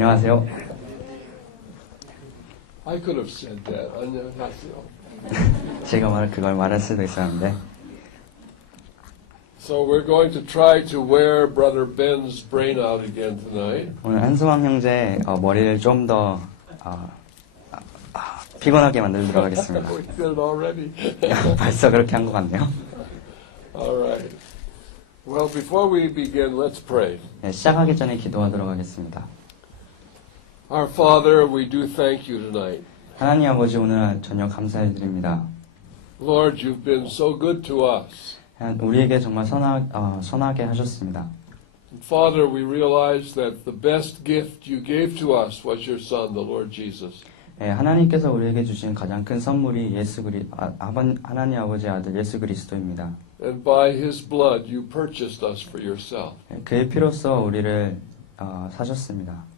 안녕하세요. I could have said that. 안녕하세요. 제가 그걸 말할 수도 있었는데. So we're going to try to wear Brother Ben's brain out again tonight. 오늘 한수왕 형제 머리를 좀 더 피곤하게 만들도록 하겠습니다. We did it already. 벌써 그렇게 한 것 같네요. All right. Well, before we begin, let's pray. 네, 시작하기 전에 기도하도록 하겠습니다. Our Father, we do thank you tonight. 하나님 아버지, 오늘 저녁 감사드립니다. Lord, you've been so good to us. 우리에게 정말 선하게 하셨습니다. And Father, we realize that the best gift you gave to us was your Son, the Lord Jesus. 네, 하나님께서 우리에게 주신 가장 큰 선물이 하나님 아버지의 아들 예수 그리스도입니다. And by his blood, you purchased us for yourself. 네, 그의 피로써 우리를 사셨습니다.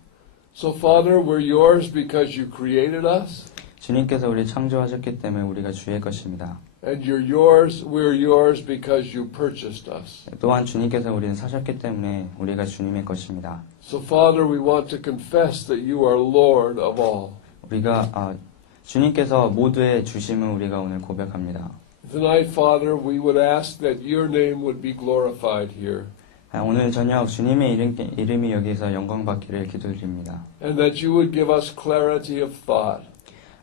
So, Father, we're yours because you created us. 주님께서 우리를 창조하셨기 때문에 우리가 주의 것입니다. And we're yours because you purchased us. 또한 주님께서 우리를 사셨기 때문에 우리가 주님의 것입니다. So, Father, we want to confess that you are Lord of all. 우리가 주님께서 모두의 주심을 우리가 오늘 고백합니다. Tonight, Father, we would ask that your name would be glorified here. 오늘 저녁 주님의 이름이 여기서 영광받기를 기도드립니다. And that you would give us clarity of thought.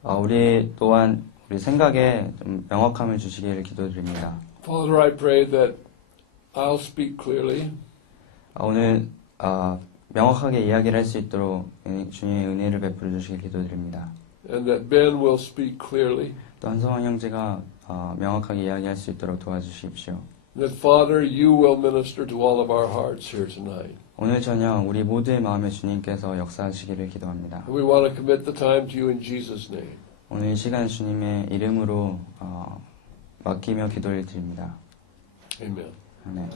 우리 또한 우리 생각에 좀 명확함을 주시기를 기도드립니다. Father, I pray that I'll speak clearly. 오늘 명확하게 이야기를 할 수 있도록 주님의 은혜를 베풀어 주시길 기도드립니다. And that Ben will speak clearly. 또 한성환 형제가 명확하게 이야기할 수 있도록 도와주십시오. That, Father, you will minister to all of our hearts here tonight. 오늘 저녁 우리 모두의 마음에 주님께서 역사하시기를 기도합니다. We want to commit the time to you in Jesus' name. 오늘 이 시간 주님의 이름으로 맡기며 기도를 드립니다. Amen. 아멘.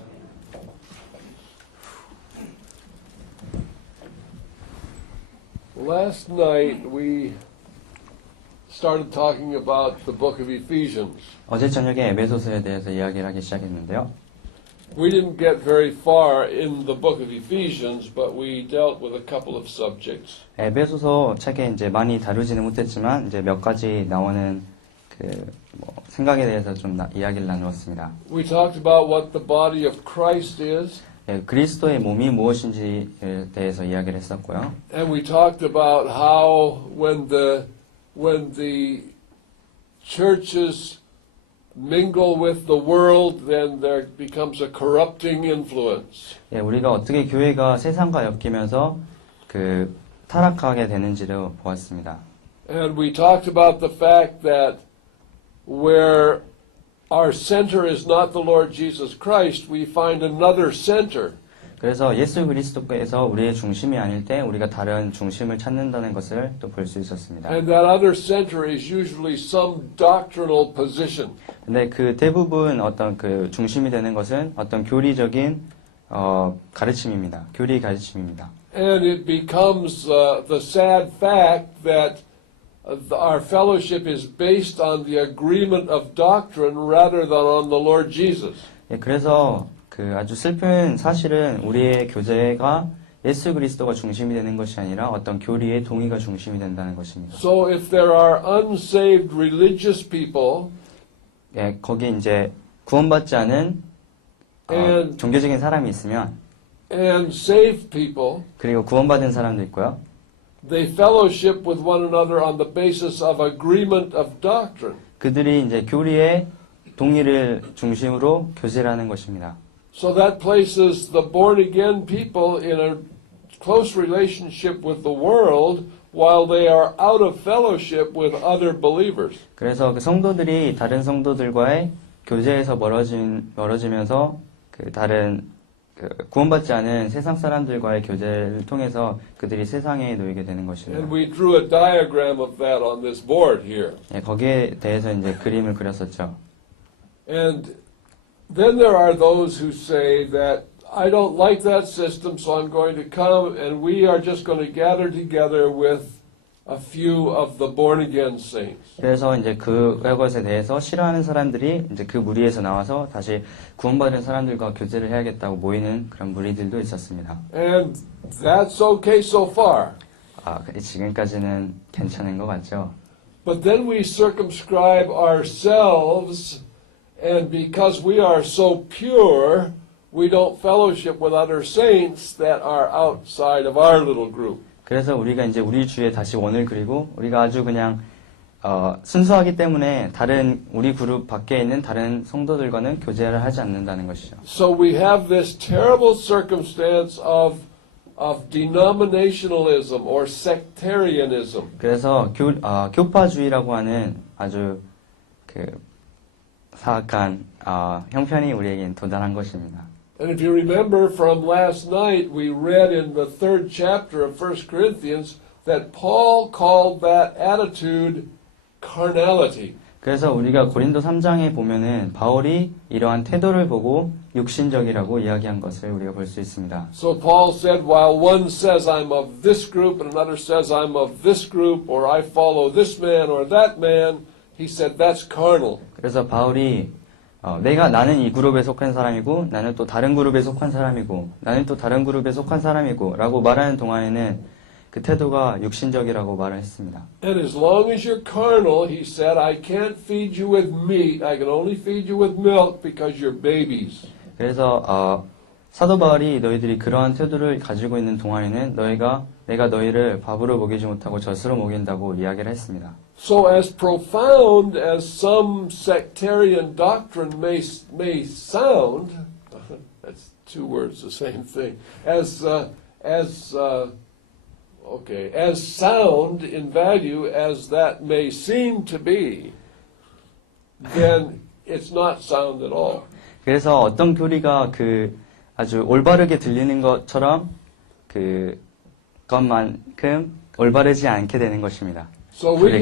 Last night we started talking about the book of Ephesians. 어제 저녁에 에베소서에 대해서 이야기를 하기 시작했는데요. We didn't get very far in the book of Ephesians, but we dealt with a couple of subjects. 에베소서 책에 이제 많이 다루지는 못했지만 이제 몇 가지 나오는 생각에 대해서 좀 이야기를 나누었습니다. We talked about what the body of Christ is. 그리스도의 몸이 무엇인지에 대해서 이야기를 했었고요. And we talked about how when the churches mingle with the world, then there becomes a corrupting influence. 우리가 어떻게 교회가 세상과 엮이면서 타락하게 되는지를 보았습니다. And we talked about the fact that where our center is not the Lord Jesus Christ, we find another center. 그래서 예수 그리스도께서 우리의 중심이 아닐 때 우리가 다른 중심을 찾는다는 것을 또 볼 수 있었습니다. And that other center is usually some doctrinal position. 근데 대부분 어떤 중심이 되는 것은 어떤 교리적인 가르침입니다. 교리 가르침입니다. And it becomes the sad fact that our fellowship is based on the agreement of doctrine rather than on the Lord Jesus. 그래서 아주 슬픈 사실은 우리의 교제가 예수 그리스도가 중심이 되는 것이 아니라 어떤 교리의 동의가 중심이 된다는 것입니다. So if there are unsaved religious people, 거기 이제 구원받지 않은 종교적인 사람이 있으면 and saved people, 그리고 구원받은 사람도 있고요. they fellowship with one another on the basis of agreement of doctrine. 그들이 이제 교리의 동의를 중심으로 교제를 하는 것입니다. So that places the born again people in a close relationship with the world while they are out of fellowship with other believers. 그래서 성도들이 다른 성도들과의 교제에서 멀어지면서 다른 구원받지 않은 세상 사람들과의 교제를 통해서 그들이 세상에 놓이게 되는 것입니다. And we drew a diagram of that on this board here. 거기에 대해서 이제 그림을 그렸었죠. And then there are those who say that I don't like that system, so I'm going to come and we are just going to gather together with a few of the born again saints. 그래서 이제 그것에 대해서 싫어하는 사람들이 이제 그 무리에서 나와서 다시 구원받은 사람들과 교제를 해야겠다고 모이는 그런 무리들도 있었습니다. And that's okay so far. 지금까지는 괜찮은 것 같죠. But then we circumscribe ourselves, and because we are so pure, we don't fellowship with other saints that are outside of our little group. 그래서 우리가 이제 우리 주위에 다시 원을 그리고 우리가 아주 그냥 순수하기 때문에 다른 우리 그룹 밖에 있는 다른 성도들과는 교제를 하지 않는다는 것이죠. So we have this terrible circumstance of denominationalism or sectarianism. 그래서 교파주의라고 하는 아주 그 사악한 형편이 우리에겐 도달한 것입니다. And if you remember from last night, we read in the 3rd chapter of 1 Corinthians that Paul called that attitude carnality. 그래서 우리가 고린도 3장에 보면은 바울이 이러한 태도를 보고 육신적이라고 이야기한 것을 우리가 볼 수 있습니다. So Paul said, while one says I'm of this group and another says I'm of this group, or I follow this man or that man, he said that's carnal. 그래서 바울이 나는 이 그룹에 속한 사람이고 나는 또 다른 그룹에 속한 사람이고 나는 또 다른 그룹에 속한 사람이고 라고 말하는 동안에는 그 태도가 육신적이라고 말을 했습니다. And as long as you're carnal, he said, I can't feed you with meat. I can only feed you with milk because you're babies. 그래서 사도 바울이 너희들이 그러한 태도를 가지고 있는 동안에는 내가 너희를 밥으로 먹이지 못하고 젖으로 먹인다고 이야기를 했습니다. So as profound as some sectarian doctrine may sound, that's two words, the same thing, as sound in value as that may seem to be, then it's not sound at all. 그래서 어떤 교리가 아주 올바르게 들리는 것처럼 그것만큼 올바르지 않게 되는 것입니다. So we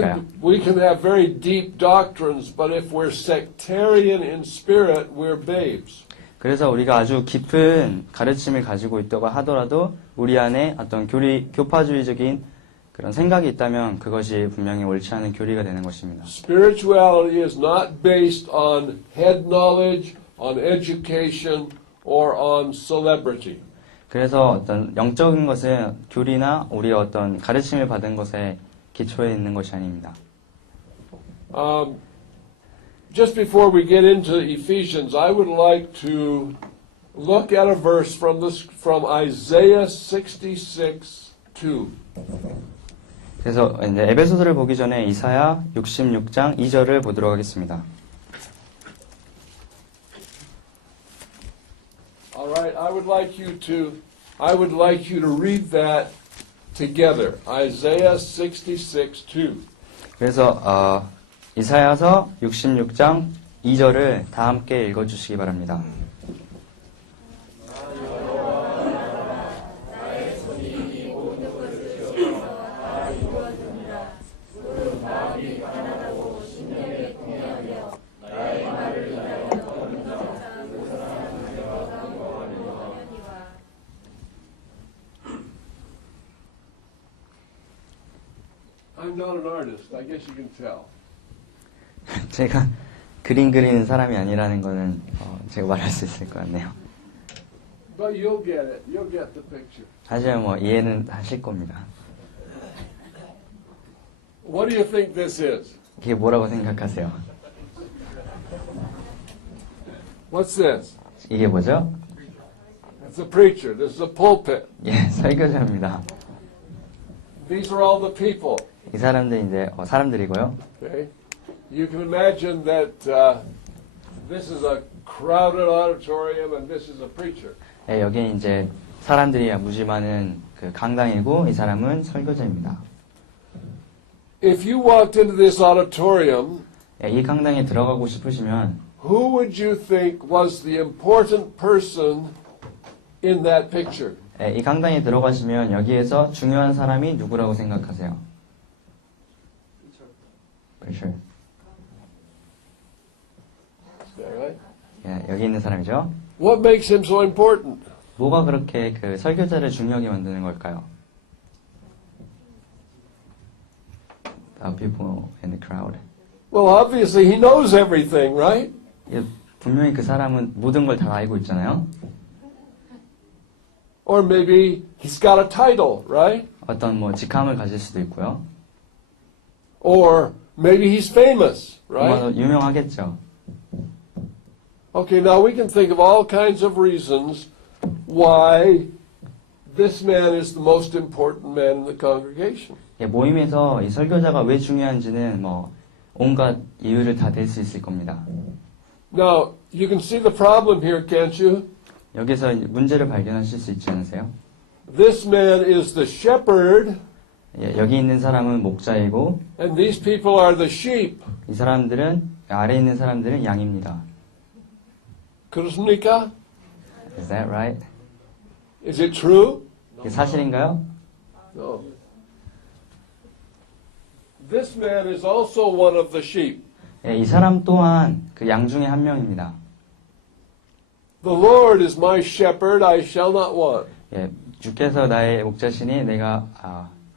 can have very deep doctrines, but if we're sectarian in spirit, we're babes. 그래서 우리가 아주 깊은 가르침을 가지고 있다고 하더라도 우리 안에 어떤 교파주의적인 그런 생각이 있다면 그것이 분명히 옳지 않은 교리가 되는 것입니다. Spirituality is not based on head knowledge, on education, or on celebrity. 그래서 어떤 영적인 것은 교리나 우리의 어떤 가르침을 받은 것에 기초에 있는 것이 아닙니다. Just before we get into Ephesians, I would like to look at a verse from Isaiah 66:2. 그래서 이제 에베소서를 보기 전에 이사야 66장 2절을 보도록 하겠습니다. All right, I would like you to read that together. Isaiah 66:2. 그래서 이사야서 66장 2절을 다 함께 읽어주시기 바랍니다. I'm not an artist. I guess you can tell. 제가 그림 그리는 사람이 아니라는 거는 제가 말할 수 있을 것 같네요. But you'll get it. You'll get the picture. 하지만 이해는 하실 겁니다. What do you think this is? 이게 뭐라고 생각하세요? What's this? 이게 뭐죠? It's a preacher. This is a pulpit. 예, 설교자입니다. These are all the people. 이 사람들 이제 사람들이고요. Okay? You can imagine that this is a crowded auditorium and this is a preacher. 예, 여기 이제 사람들이 무지 많은 그 강당이고 이 사람은 설교자입니다. If you walked into this auditorium, 예, 이 강당에 들어가고 싶으시면 who would you think was the important person in that picture? 예, 이 강당에 들어가시면 여기에서 중요한 사람이 누구라고 생각하세요? preacher. Is that right? 예, 여기 있는 사람이죠. What makes him so important? 뭐가 그렇게 그 설교자를 중요하게 만드는 걸까요? The people in the crowd. Well, obviously he knows everything, right? 예, 분명히 그 사람은 모든 걸 다 알고 있잖아요. Or maybe he's got a title, right? 어떤 뭐 직함을 가질 수도 있고요. Or maybe he's famous, right? 정말 유명하겠죠. Okay, now we can think of all kinds of reasons why this man is the most important man in the congregation. 예, 모임에서 이 설교자가 왜 중요한지는 뭐 온갖 이유를 다 댈 수 있을 겁니다. Now, you can see the problem here, can't you? 여기서 문제를 발견하실 수 있지 않으세요? This man is the shepherd, 예, 여기 있는 사람은 목자이고 and these people are the sheep. 이 사람들은 아래 있는 사람들은 양입니다. 그렇습니까? Is that right? Is it true? 이게 사실인가요? No. This man is also one of the sheep. 예, 이 사람 또한 그 양 중에 한 명입니다. The Lord is my shepherd, I shall not want. 예, 주께서 나의 목자시니 내가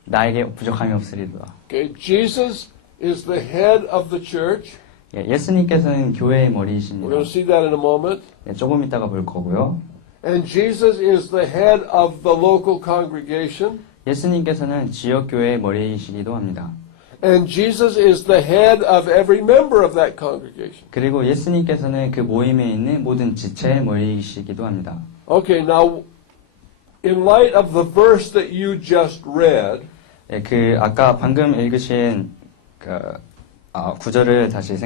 나에게 부족함이 없으리로다. Okay, Jesus is the head of the church. 예, 예수님께서는 교회의 We're 머리이십니다. going to see that in a moment. 예, 조금 이따가 볼 거고요. And Jesus is the head of the local congregation. 예수님께서는 지역 교회의 머리이시기도 합니다. And Jesus is the head of every member of that congregation. 그리고 예수님께서는 그 모임에 있는 모든 지체의 머리이시기도 합니다. Okay, now, in light of the verse that you just read, 예, 그 아까 방금 읽으신 그 구절을 다시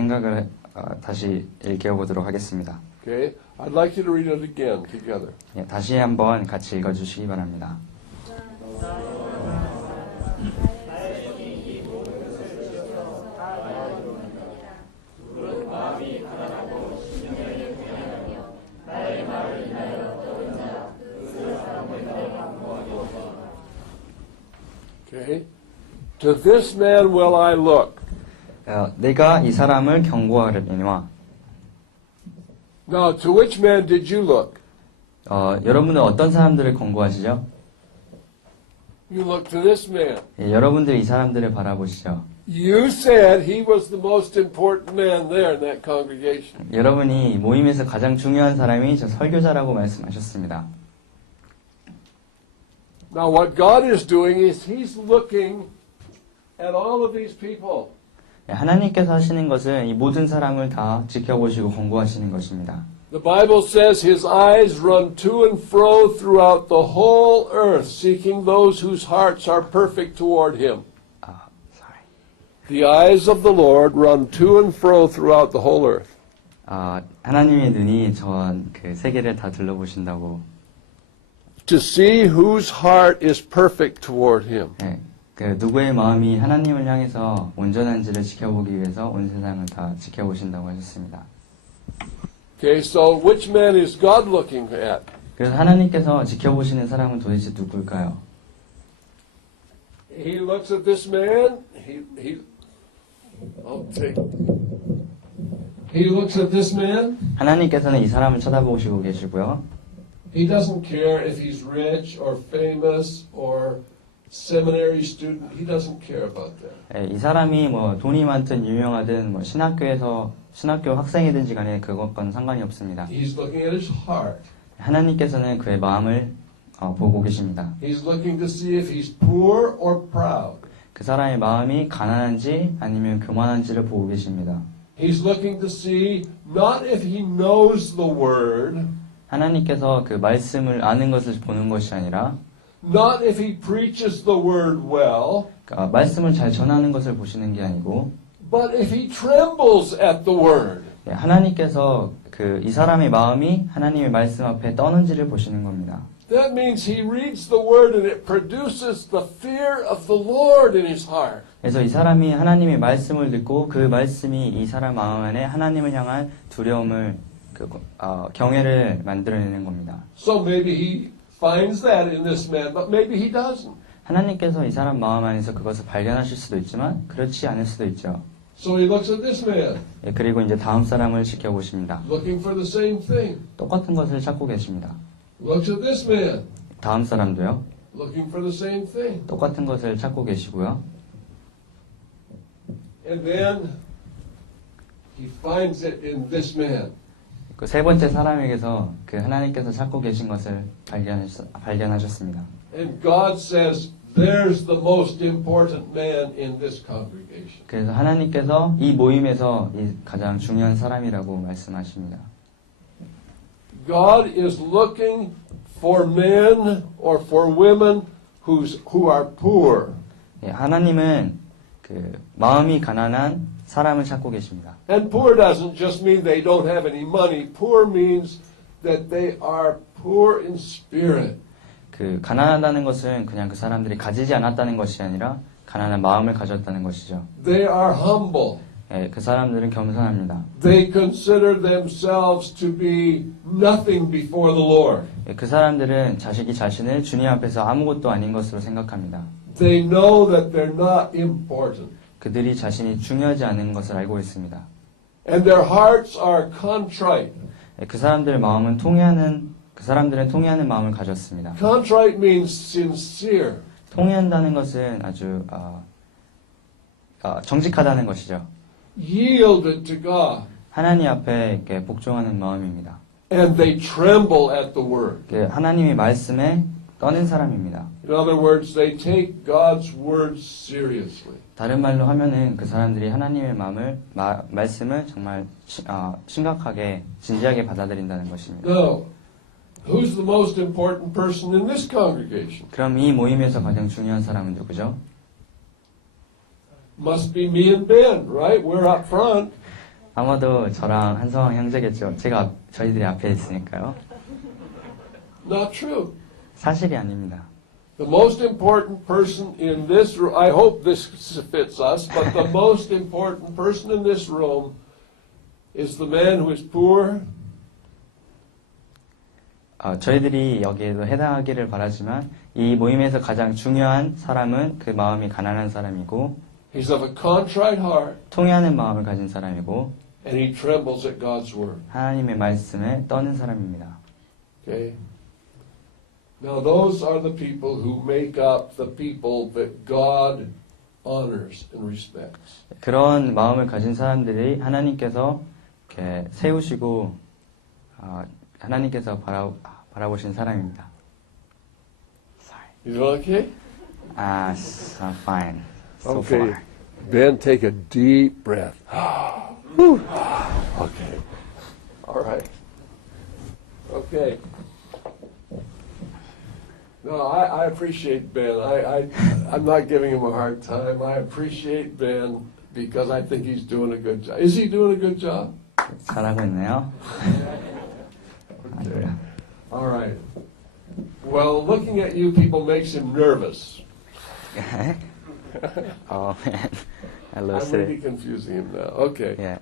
다시 읽어보도록 하겠습니다. okay, I'd like you to read it again together. 예, 다시 한번 같이 읽어주시기 바랍니다. Okay, to this man will I look. 내가 이 사람을 경고하려니와. Now, to which man did you look? 여러분은 어떤 사람들을 경고하시죠? You look to this man. 예, 여러분들 이 사람들을 바라보시죠. You said he was the most important man there in that congregation. 여러분이 모임에서 가장 중요한 사람이 저 설교자라고 말씀하셨습니다. Now, what God is doing is He's looking at all of these people. 예, 하나님께서 하시는 것은 이 모든 사람을 다 지켜보시고 권고하시는 것입니다. The Bible says His eyes run to and fro throughout the whole earth, seeking those whose hearts are perfect toward Him. Sorry. The eyes of the Lord run to and fro throughout the whole earth. 하나님의 눈이 전 그 세계를 다 둘러보신다고. To see whose heart is perfect toward Him. 예, 그 누구의 마음이 하나님을 향해서 온전한지를 지켜보기 위해서 온 세상을 다 지켜보신다고 하셨습니다. Okay, so which man is God looking at? 그래서 하나님께서 지켜보시는 사람은 도대체 누굴까요? He looks at this man. He looks at this man. 하나님께서는 이 사람을 쳐다보시고 계시고요. He doesn't care if he's rich or famous or seminary student. He doesn't care about that. 예, 이 사람이 뭐 돈이 많든 유명하든 뭐 신학교 학생이든지 간에 그것과는 상관이 없습니다. He's looking at his heart. 하나님께서는 그의 마음을 보고 계십니다. He's looking to see if he's poor or proud. 그 사람의 마음이 가난한지 아니면 교만한지를 보고 계십니다. He's looking to see not if he knows the word, 하나님께서 그 말씀을 아는 것을 보는 것이 아니라 not if he preaches the word well, 그러니까 말씀을 잘 전하는 것을 보시는 게 아니고 but if he trembles at the word. 하나님께서 그 이 사람의 마음이 하나님의 말씀 앞에 떠는지를 보시는 겁니다. That means he reads the word and it produces the fear of the Lord in his heart. 그래서 이 사람이 하나님의 말씀을 듣고 그 말씀이 이 사람 마음 안에 하나님을 향한 두려움을 경외를 만들어내는 겁니다. So maybe he finds that in this man, but maybe he doesn't. 하나님께서 이 사람 마음 안에서 그것을 발견하실 수도 있지만 그렇지 않을 수도 있죠. So he looks at this man, 그리고 이제 다음 사람을 지켜보십니다. looking for the same thing. 똑같은 것을 찾고 계십니다. Looks at this man, 다음 사람도요. looking for the same thing. 똑같은 것을 찾고 계시고요. And then he finds it in this man. 그 세 번째 사람에게서 그 하나님께서 찾고 계신 것을 발견하셨습니다. And God says, there's the most important man in this congregation. 그래서 하나님께서 이 모임에서 이 가장 중요한 사람이라고 말씀하십니다. God is looking for men or for women who are poor. 예, 하나님은 그 마음이 가난한 사람을 찾고 계십니다. And poor doesn't just mean they don't have any money. Poor means that they are poor in spirit. 그 가난하다는 것은 그냥 그 사람들이 가지지 않았다는 것이 아니라 가난한 마음을 가졌다는 것이죠. They are humble. 예, 그 사람들은 겸손합니다. They consider themselves to be nothing before the Lord. 예, 그 사람들은 자신을 주님 앞에서 아무것도 아닌 것으로 생각합니다. They know that they're not important. 그들이 자신이 중요하지 않은 것을 알고 있습니다. And their hearts are contrite. 예, 그 사람들의 마음은 그 사람들은 통회하는 마음을 가졌습니다. Contrite means sincere. 통회한다는 것은 아주 정직하다는 것이죠. Yielded to God. 하나님 앞에 이렇게 복종하는 마음입니다. And they tremble at the word. 그 하나님의 말씀에 떠는 사람입니다. In other words, they take God's word seriously. 다른 말로 하면은 그 사람들이 하나님의 말씀을 정말 심각하게 진지하게 받아들인다는 것입니다. Now, who's the most important person in this congregation? 그럼 이 모임에서 가장 중요한 사람은 누구죠? Must be me and Ben, right? We're up front. 아마도 저랑 한성왕 형제겠죠. 저희들이 앞에 있으니까요. Not true. 사실이 아닙니다. The most important person in this room, I hope this fits us, but the most important person in this room is the man who is poor. 저희들이 여기에도 해당하기를 바라지만 이 모임에서 가장 중요한 사람은 그 마음이 가난한 사람이고 He's of a contrite heart, 통회하는 마음을 가진 사람이고 and he trembles at God's word. 하나님의 말씀에 떠는 사람입니다. Okay? Now, those are the people who make up the people that God honors and respects. 그런 마음을 가진 사람들이 하나님께서 이렇게 세우시고 하나님께서 바라보신 사람입니다. Sorry. You doing okay? So fine. So Okay. far. Ben, take a deep breath. Whew. Okay. All right. Okay. No, I appreciate Ben. I'm not giving him a hard time. I appreciate Ben because I think he's doing a good job. Is he doing a good job? 잘하고 있네요. Okay. All right. Well, looking at you people makes him nervous. Oh man, I I'm lost really it. confusing him now. Okay. Yeah.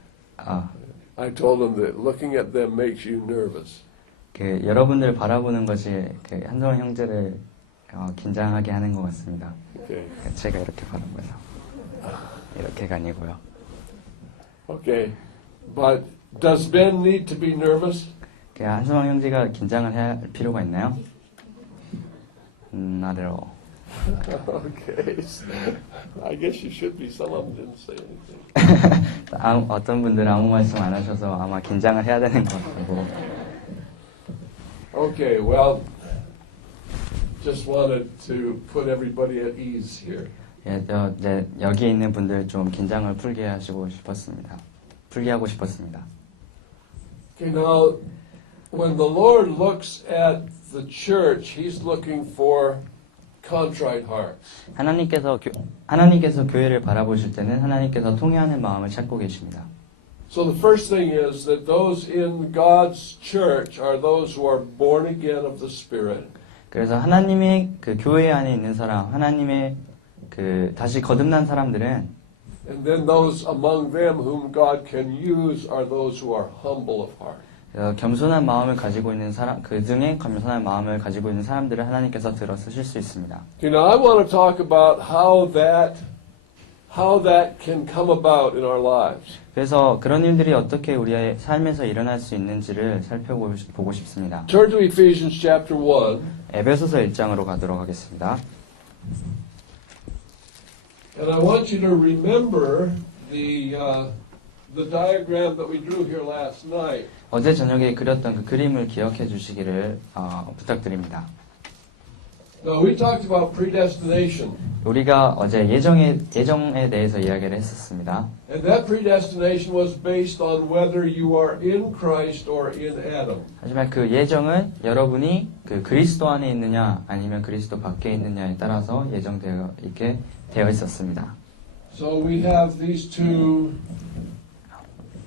I told him that looking at them makes you nervous. 그 여러분들 바라보는 것이 그 한성원 형제를 긴장하게 하는 것 같습니다. Okay. 제가 이렇게 바라보여서 이렇게가 아니고요. Okay. But does Ben need to be nervous? 그 한성원 형제가 긴장을 해야 할 필요가 있나요? Not at all. Okay. I guess you should be. Some of them didn't say anything. 어떤 분들은 아무 말씀 안 하셔서 아마 긴장을 해야 되는 것 같고. Okay, well, just wanted to put everybody at ease here. 예, 이제 여기 있는 분들 좀 긴장을 풀게 하고 싶었습니다. Okay, now, when the Lord looks at the church, He's looking for contrite hearts. 하나님께서 교회를 바라보실 때는 하나님께서 통회하는 마음을 찾고 계십니다. So the first thing is that those in God's church are those who are born again of the Spirit. 그래서 하나님의 그 교회 안에 있는 사람, 하나님의 그 다시 거듭난 사람들은 And then those among them whom God can use are those who are humble of heart. 겸손한 마음을 가지고 있는 사람, 그 중에 겸손한 마음을 가지고 있는 사람들을 하나님께서 들어 쓰실 수 있습니다. You know, I want to talk about how that can come about in our lives. 그래서 그런 일들이 어떻게 우리의 삶에서 일어날 수 있는지를 살펴보고 싶습니다. Turn to Ephesians chapter 1. 에베소서 1장으로 가도록 하겠습니다. And I want you to remember the the diagram that we drew here last night. 어제 저녁에 그렸던 그 그림을 기억해 주시기를 부탁드립니다. Now, we talked about predestination, 우리가 어제 예정에 대해서 이야기를 했었습니다. and that predestination was based on whether you are in Christ or in Adam. 하지만 그 예정은 여러분이 그 그리스도 안에 있느냐 아니면 그리스도 밖에 있느냐에 따라서 예정되어 있게 되어 있었습니다. So we have these two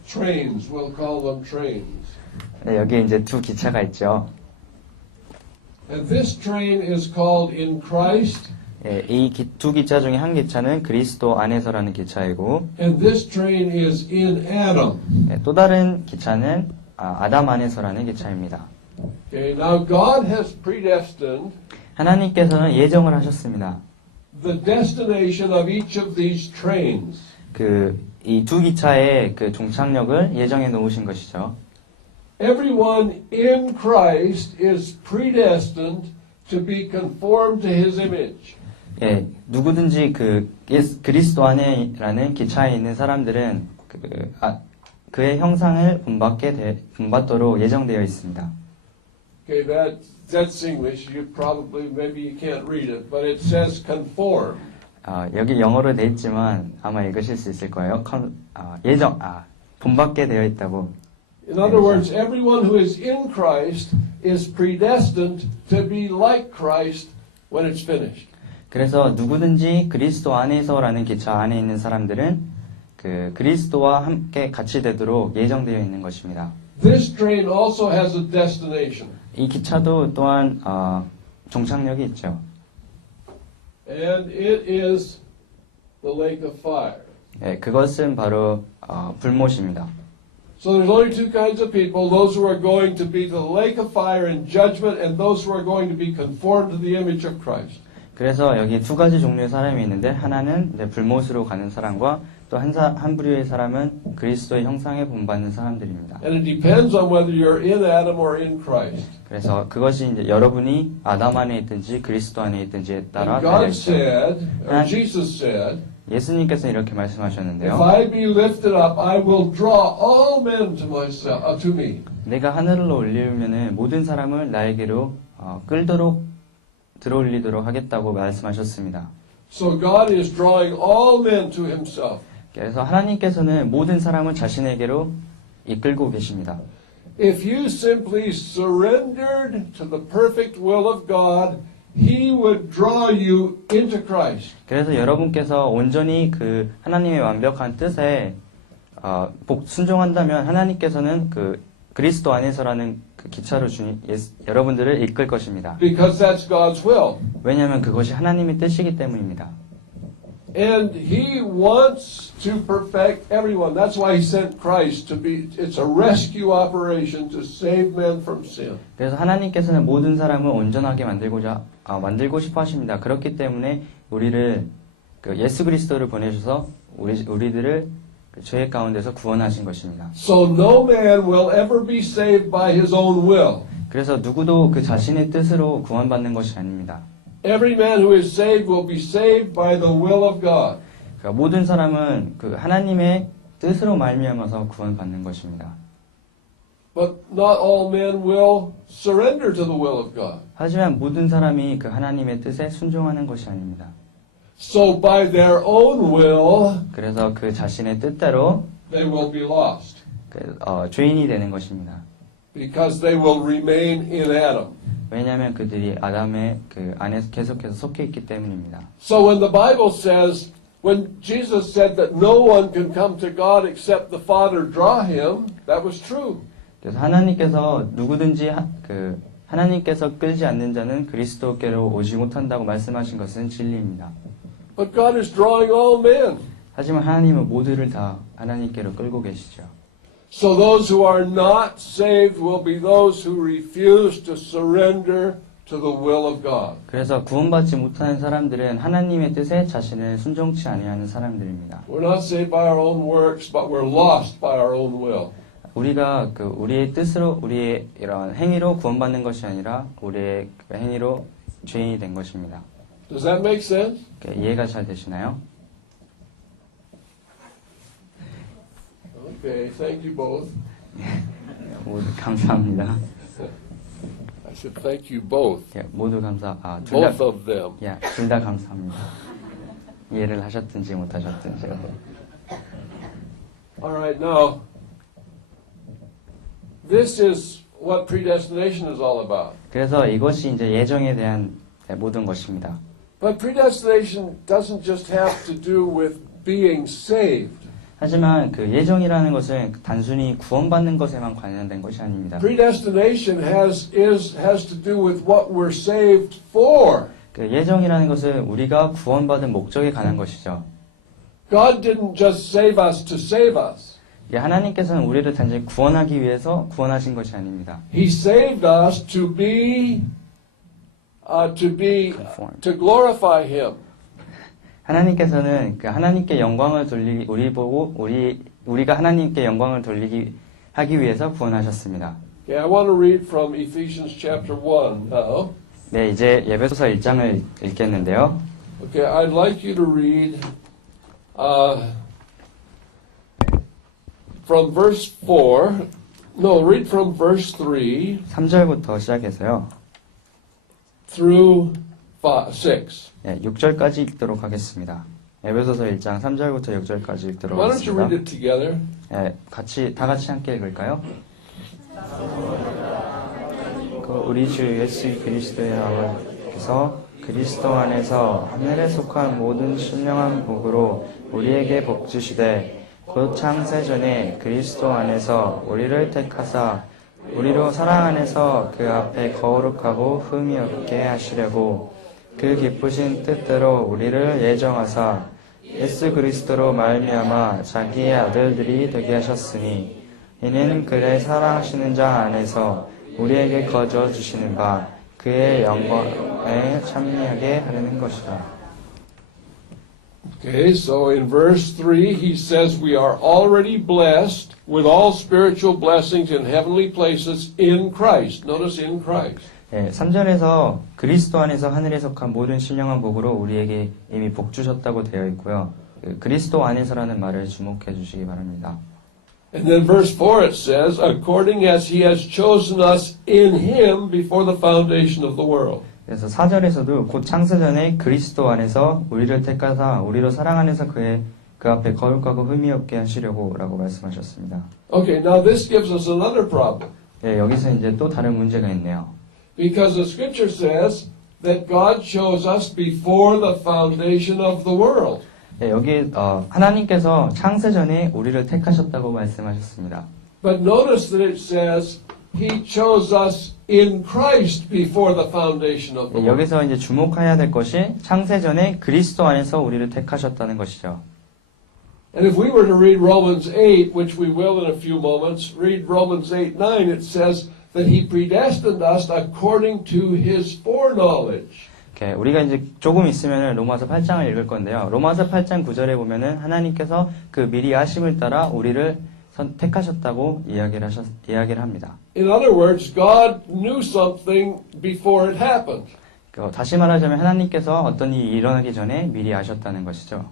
trains, we'll call them trains. 네, 여기에 이제 두 기차가 있죠. And this train is called in Christ, 예, 이 두 기차 중에 한 기차는 그리스도 안에서라는 기차이고, and this train is in Adam. 예, 또 다른 기차는 아담 안에서라는 기차입니다. Okay, now God has predestined 하나님께서는 예정을 하셨습니다. the destination of each of these trains. 이 두 기차의 그 종착역을 예정해 놓으신 것이죠. Everyone in Christ is predestined to be conformed to His image. 예, 누구든지 그리스도 안에라는 기차에 있는 사람들은 그의 형상을 본받도록 예정되어 있습니다. Okay, that's English. You probably, maybe you can't read it, but it says conform. 여기 영어로 돼 있지만 아마 읽으실 수 있을 거예요. 본받게 되어 있다고. In other words, everyone who is in Christ is predestined to be like Christ when it's finished. 그래서 누구든지 그리스도 안에서라는 기차 안에 있는 사람들은 그리스도와 함께 같이 되도록 예정되어 있는 것입니다. This train also has a destination. 이 기차도 또한 종착역이 있죠. And it is the lake of fire. 예, 그것은 바로 불못입니다. So there's only two kinds of people, those who are going to be the lake of fire in judgment and those who are going to be conformed to the image of Christ. 그래서 여기 두 가지 종류의 사람이 있는데 하나는 이제 불못으로 가는 사람과 또 한 부류의 사람은 그리스도의 형상에 본받는 사람들입니다. And it depends on whether you're in Adam or in Christ. 그래서 그것이 이제 여러분이 아담 안에 있든지 그리스도 안에 있든지에 따라 And 달려 God 있죠. said, or Jesus said, 예수님께서 이렇게 if 말씀하셨는데요. I be lifted up, I will draw all men to me. 내가 하늘로 올리면은 모든 사람을 나에게로 끌도록 들어올리도록 하겠다고 말씀하셨습니다. So God is drawing all men to Himself. 그래서 하나님께서는 모든 사람을 자신에게로 이끌고 계십니다. If you simply surrendered to the perfect will of God, He would draw you into Christ. 그래서 여러분께서 온전히 그 하나님의 완벽한 뜻에 순종한다면 하나님께서는 그리스도 안에서라는 그 기차로 여러분들을 이끌 것입니다. Because that's God's will. 왜냐하면 그것이 하나님의 뜻이기 때문입니다. And He wants to perfect everyone. That's why He sent Christ to be, it's a rescue operation to save men from sin. 그래서 하나님께서는 모든 사람을 온전하게 만들고 싶어 하십니다. 그렇기 때문에 우리를 예수 그리스도를 보내셔서 우리들을 죄의 가운데서 구원하신 것입니다. So no man will ever be saved by his own will. 그래서 누구도 그 자신의 뜻으로 구원받는 것이 아닙니다. Every man who is saved will be saved by the will of God. 그러니까 모든 사람은 그 하나님의 뜻으로 말미암아서 구원받는 것입니다. But not all men will surrender to the will of God. 하지만 모든 사람이 그 하나님의 뜻에 순종하는 것이 아닙니다. So by their own will, 그래서 그 자신의 뜻대로 they will be lost. 죄인이 되는 것입니다. Because they will remain in Adam. 왜냐하면 그들이 아담의 그 안에 계속해서 속해 있기 때문입니다. So when the Bible says, when Jesus said that no one can come to God except the Father draw him, that was true. 그래서 하나님께서 누구든지 하나님께서 끌지 않는 자는 그리스도께로 오지 못한다고 말씀하신 것은 진리입니다. But God is drawing all men. 하지만 하나님은 모두를 다 하나님께로 끌고 계시죠. So those who are not saved will be those who refuse to surrender to the will of God. 그래서 구원받지 못하는 사람들은 하나님의 뜻에 자신을 순종치 아니하는 사람들입니다. We're not saved by our own works, but we're lost by our own will. 우리가 우리의 뜻으로 우리의 이런 행위로 구원받는 것이 아니라 우리의 행위로 죄인이 된 것입니다. Does that make sense? 이해가 잘 되시나요? Okay, thank you both. 모두 감사합니다. I said thank you both. 예, 모두 둘 다, Both of them. 예, 둘 다 감사합니다. 이해를 하셨든지 못하셨든지. All right, now, this is what predestination is all about. 그래서 이것이 이제 예정에 대한 모든 것입니다. But predestination doesn't just have to do with being saved. 하지만 그 예정이라는 것은 단순히 구원받는 것에만 관련된 것이 아닙니다. Predestination has to do with what we're saved for. 그 예정이라는 것은 우리가 구원받은 목적에 관한 것이죠. God didn't just save us to save us. 이게 하나님께서는 우리를 단지 구원하기 위해서 구원하신 것이 아닙니다. He saved us to glorify Him. 하나님께서는 그 하나님께 영광을 돌리기 우리가 하나님께 영광을 돌리기 하기 위해서 구원하셨습니다. Okay, I want to read from Ephesians chapter 1 now. 네, 이제 예배소서 1장을 읽겠는데요. Okay, I'd like you to read from verse 4. No, read from verse 3 3절부터 시작해서요. through 6. 네, 6절까지 읽도록 하겠습니다. 에베소서 1장 3절부터 6절까지 읽도록 Why don't you read 하겠습니다. it together? 네, 다 같이 함께 읽을까요? 우리 주 예수 그리스도의 아버지께서 그리스도 안에서 하늘에 속한 모든 신령한 복으로 우리에게 복 주시되 곧 창세 전에 그리스도 안에서 우리를 택하사 우리로 사랑 안에서 그 앞에 거룩하고 흠이 없게 하시려고 그 기쁘신 뜻대로 우리를 예정하사 예수 그리스도로 말미암아 자기의 아들들이 되게 하셨으니 이는 그를 사랑하시는 자 안에서 우리에게 거저 주시는 바 그의 영광에 참여하게 하려는 것이다. Okay, so in verse 3 he says we are already blessed with all spiritual blessings in heavenly places in Christ. Notice in Christ. 3절에서 그리스도 안에서 하늘에 속한 모든 신령한 복으로 우리에게 이미 복 주셨다고 되어 있고요. 그리스도 안에서라는 말을 주목해 주시기 바랍니다. And then verse 4 it says, according as he has chosen us in him before the foundation of the world. 그래서 4절에서도 곧 창세전에 그리스도 안에서 우리를 택하사 우리로 사랑 안에서 그 앞에 거룩하고 흠이 없게 하시려고 라고 말씀하셨습니다. Okay, now this gives us another problem. 여기서 이제 또 다른 문제가 있네요. Because the scripture says that God chose us before the foundation of the world. 여기 하나님께서 창세전에 우리를 택하셨다고 말씀하셨습니다. But notice that it says he chose us in Christ before the foundation of the world. 여기서 이제 주목해야 될 것이 창세전에 그리스도 안에서 우리를 택하셨다는 것이죠. And if we were to read Romans 8, which we will in a few moments, read Romans 8:9, it says that he predestined us according to his foreknowledge. 우리가 이제 조금 있으면 로마서 8장을 읽을 건데요. 로마서 8장 9절에 보면은 하나님께서 그 미리 아심을 따라 우리를 택하셨다고 이야기를 합니다. In other words, God knew something before it happened. 다시 말하자면 하나님께서 어떤 일이 일어나기 전에 미리 아셨다는 것이죠.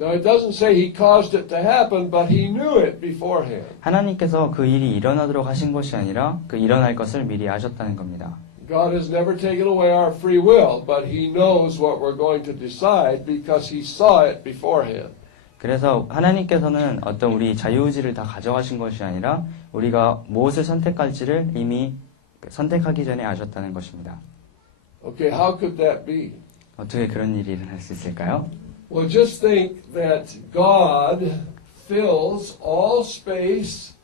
Now it doesn't say he caused it to happen, but he knew it beforehand. 하나님께서 그 일이 일어나도록 하신 것이 아니라 그 일어날 것을 미리 아셨다는 겁니다. God has never taken away our free will, but he knows what we're going to decide because he saw it beforehand. 그래서 하나님께서는 어떤 우리 자유의지를 다 가져가신 것이 아니라 우리가 무엇을 선택할지를 이미 선택하기 전에 아셨다는 것입니다. Okay, how could that be? 어떻게 그런 일이 일어날 수 있을까요? Well, just think that God fills all space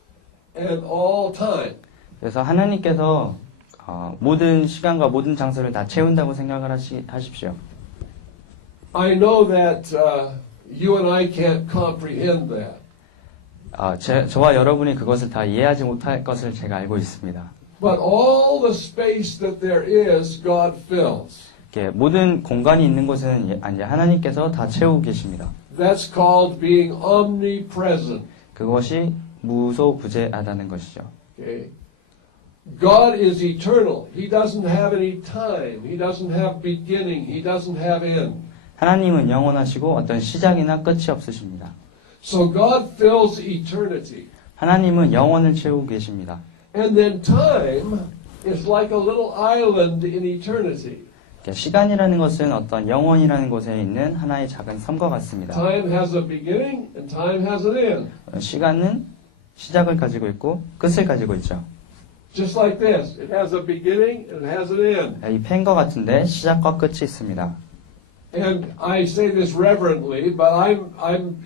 and all time. 그래서 하나님께서 모든 시간과 모든 장소를 다 채운다고 생각을 하십시오. I know that you and I can't comprehend that. 저와 여러분이 그것을 다 이해하지 못할 것을 제가 알고 있습니다. But all the space that there is, God fills. 모든 공간이 있는 곳은 이제 하나님께서 다 채우고 계십니다. That's called being omnipresent. 그것이 무소부재하다는 것이죠. Okay. God is eternal. He doesn't have any time. He doesn't have beginning. He doesn't have end. 하나님은 영원하시고 어떤 시작이나 끝이 없으십니다. So God fills eternity. 하나님은 영원을 채우고 계십니다. And then time is like a little island in eternity. 시간이라는 것은 어떤 영원이라는 곳에 있는 하나의 작은 섬과 같습니다. Time has a beginning and time has an end. 시간은 시작을 가지고 있고 끝을 가지고 있죠. Just like this. It has a beginning and it has an end. 이 펜과 같은데 시작과 끝이 있습니다. And I say this reverently, but I'm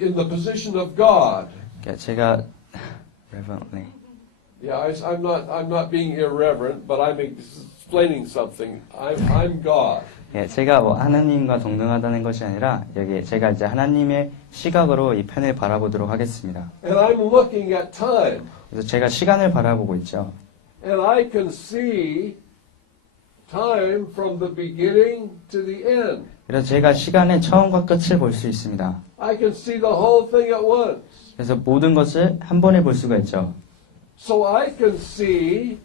in the position of God. 제가 reverently Yeah, I'm not being irreverent, but I'm explaining something. I'm God. 제가 뭐 하나님과 동등하다는 것이 아니라 여기 제가 이제 하나님의 시각으로 이 펜을 바라보도록 하겠습니다. And I'm looking at time. 그래서 제가 시간을 바라보고 있죠. And I can see time from the beginning to the end. 그래서 제가 시간의 처음과 끝을 볼 수 있습니다. I can see the whole thing at once. 그래서 모든 것을 한 번에 볼 수가 있죠. So I can see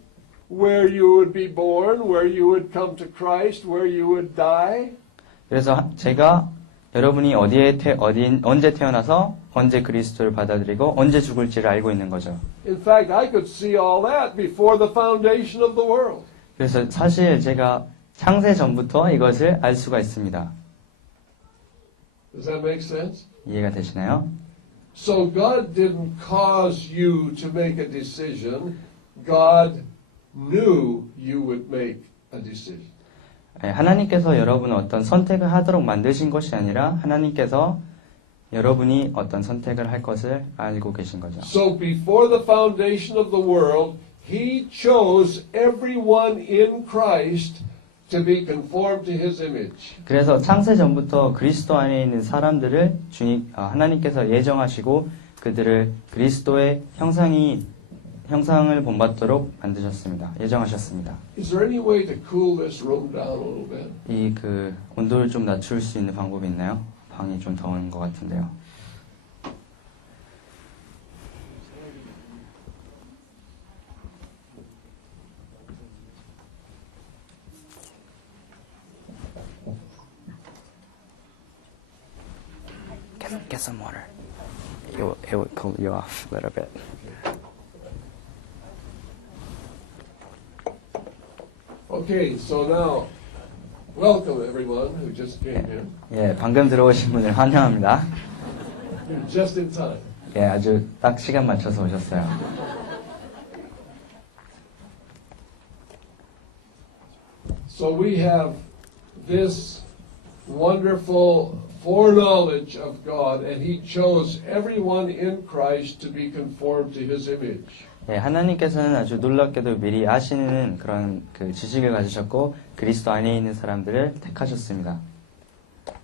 where you would be born, where you would come to Christ, where you would die. 그래서 제가 여러분이 언제 태어나서 언제 그리스도를 받아들이고 언제 죽을지를 알고 있는 거죠. In fact, I could see all that before the foundation of the world. 그래서 사실 제가 창세 전부터 이것을 알 수가 있습니다. Does that make sense? 이해가 되시나요? So God didn't cause you to make a decision. God knew you would make a decision. 하나님께서 여러분을 어떤 선택을 하도록 만드신 것이 아니라 하나님께서 여러분이 어떤 선택을 할 것을 알고 계신 거죠. So before the foundation of the world, He chose everyone in Christ to be conformed to His image. 그래서 창세 전부터 그리스도 안에 있는 사람들을 하나님께서 예정하시고 그들을 그리스도의 형상을 본받도록 만드셨습니다. 예정하셨습니다. Is there any way to cool this room down a little bit? 이 온도를 좀 낮출 수 있는 방법이 있나요? 방이 좀 더운 것 같은데요. Get some water. It would cool you off a little bit. Okay, so now, welcome everyone who just came in. 방금 들어오신 분을 환영합니다. You're just in time. 아주 딱 시간 맞춰서 오셨어요. So we have this wonderful foreknowledge of God, and He chose everyone in Christ to be conformed to His image. 하나님께서는 아주 놀랍게도 미리 아시는 그런 지식을 가지셨고 그리스도 안에 있는 사람들을 택하셨습니다.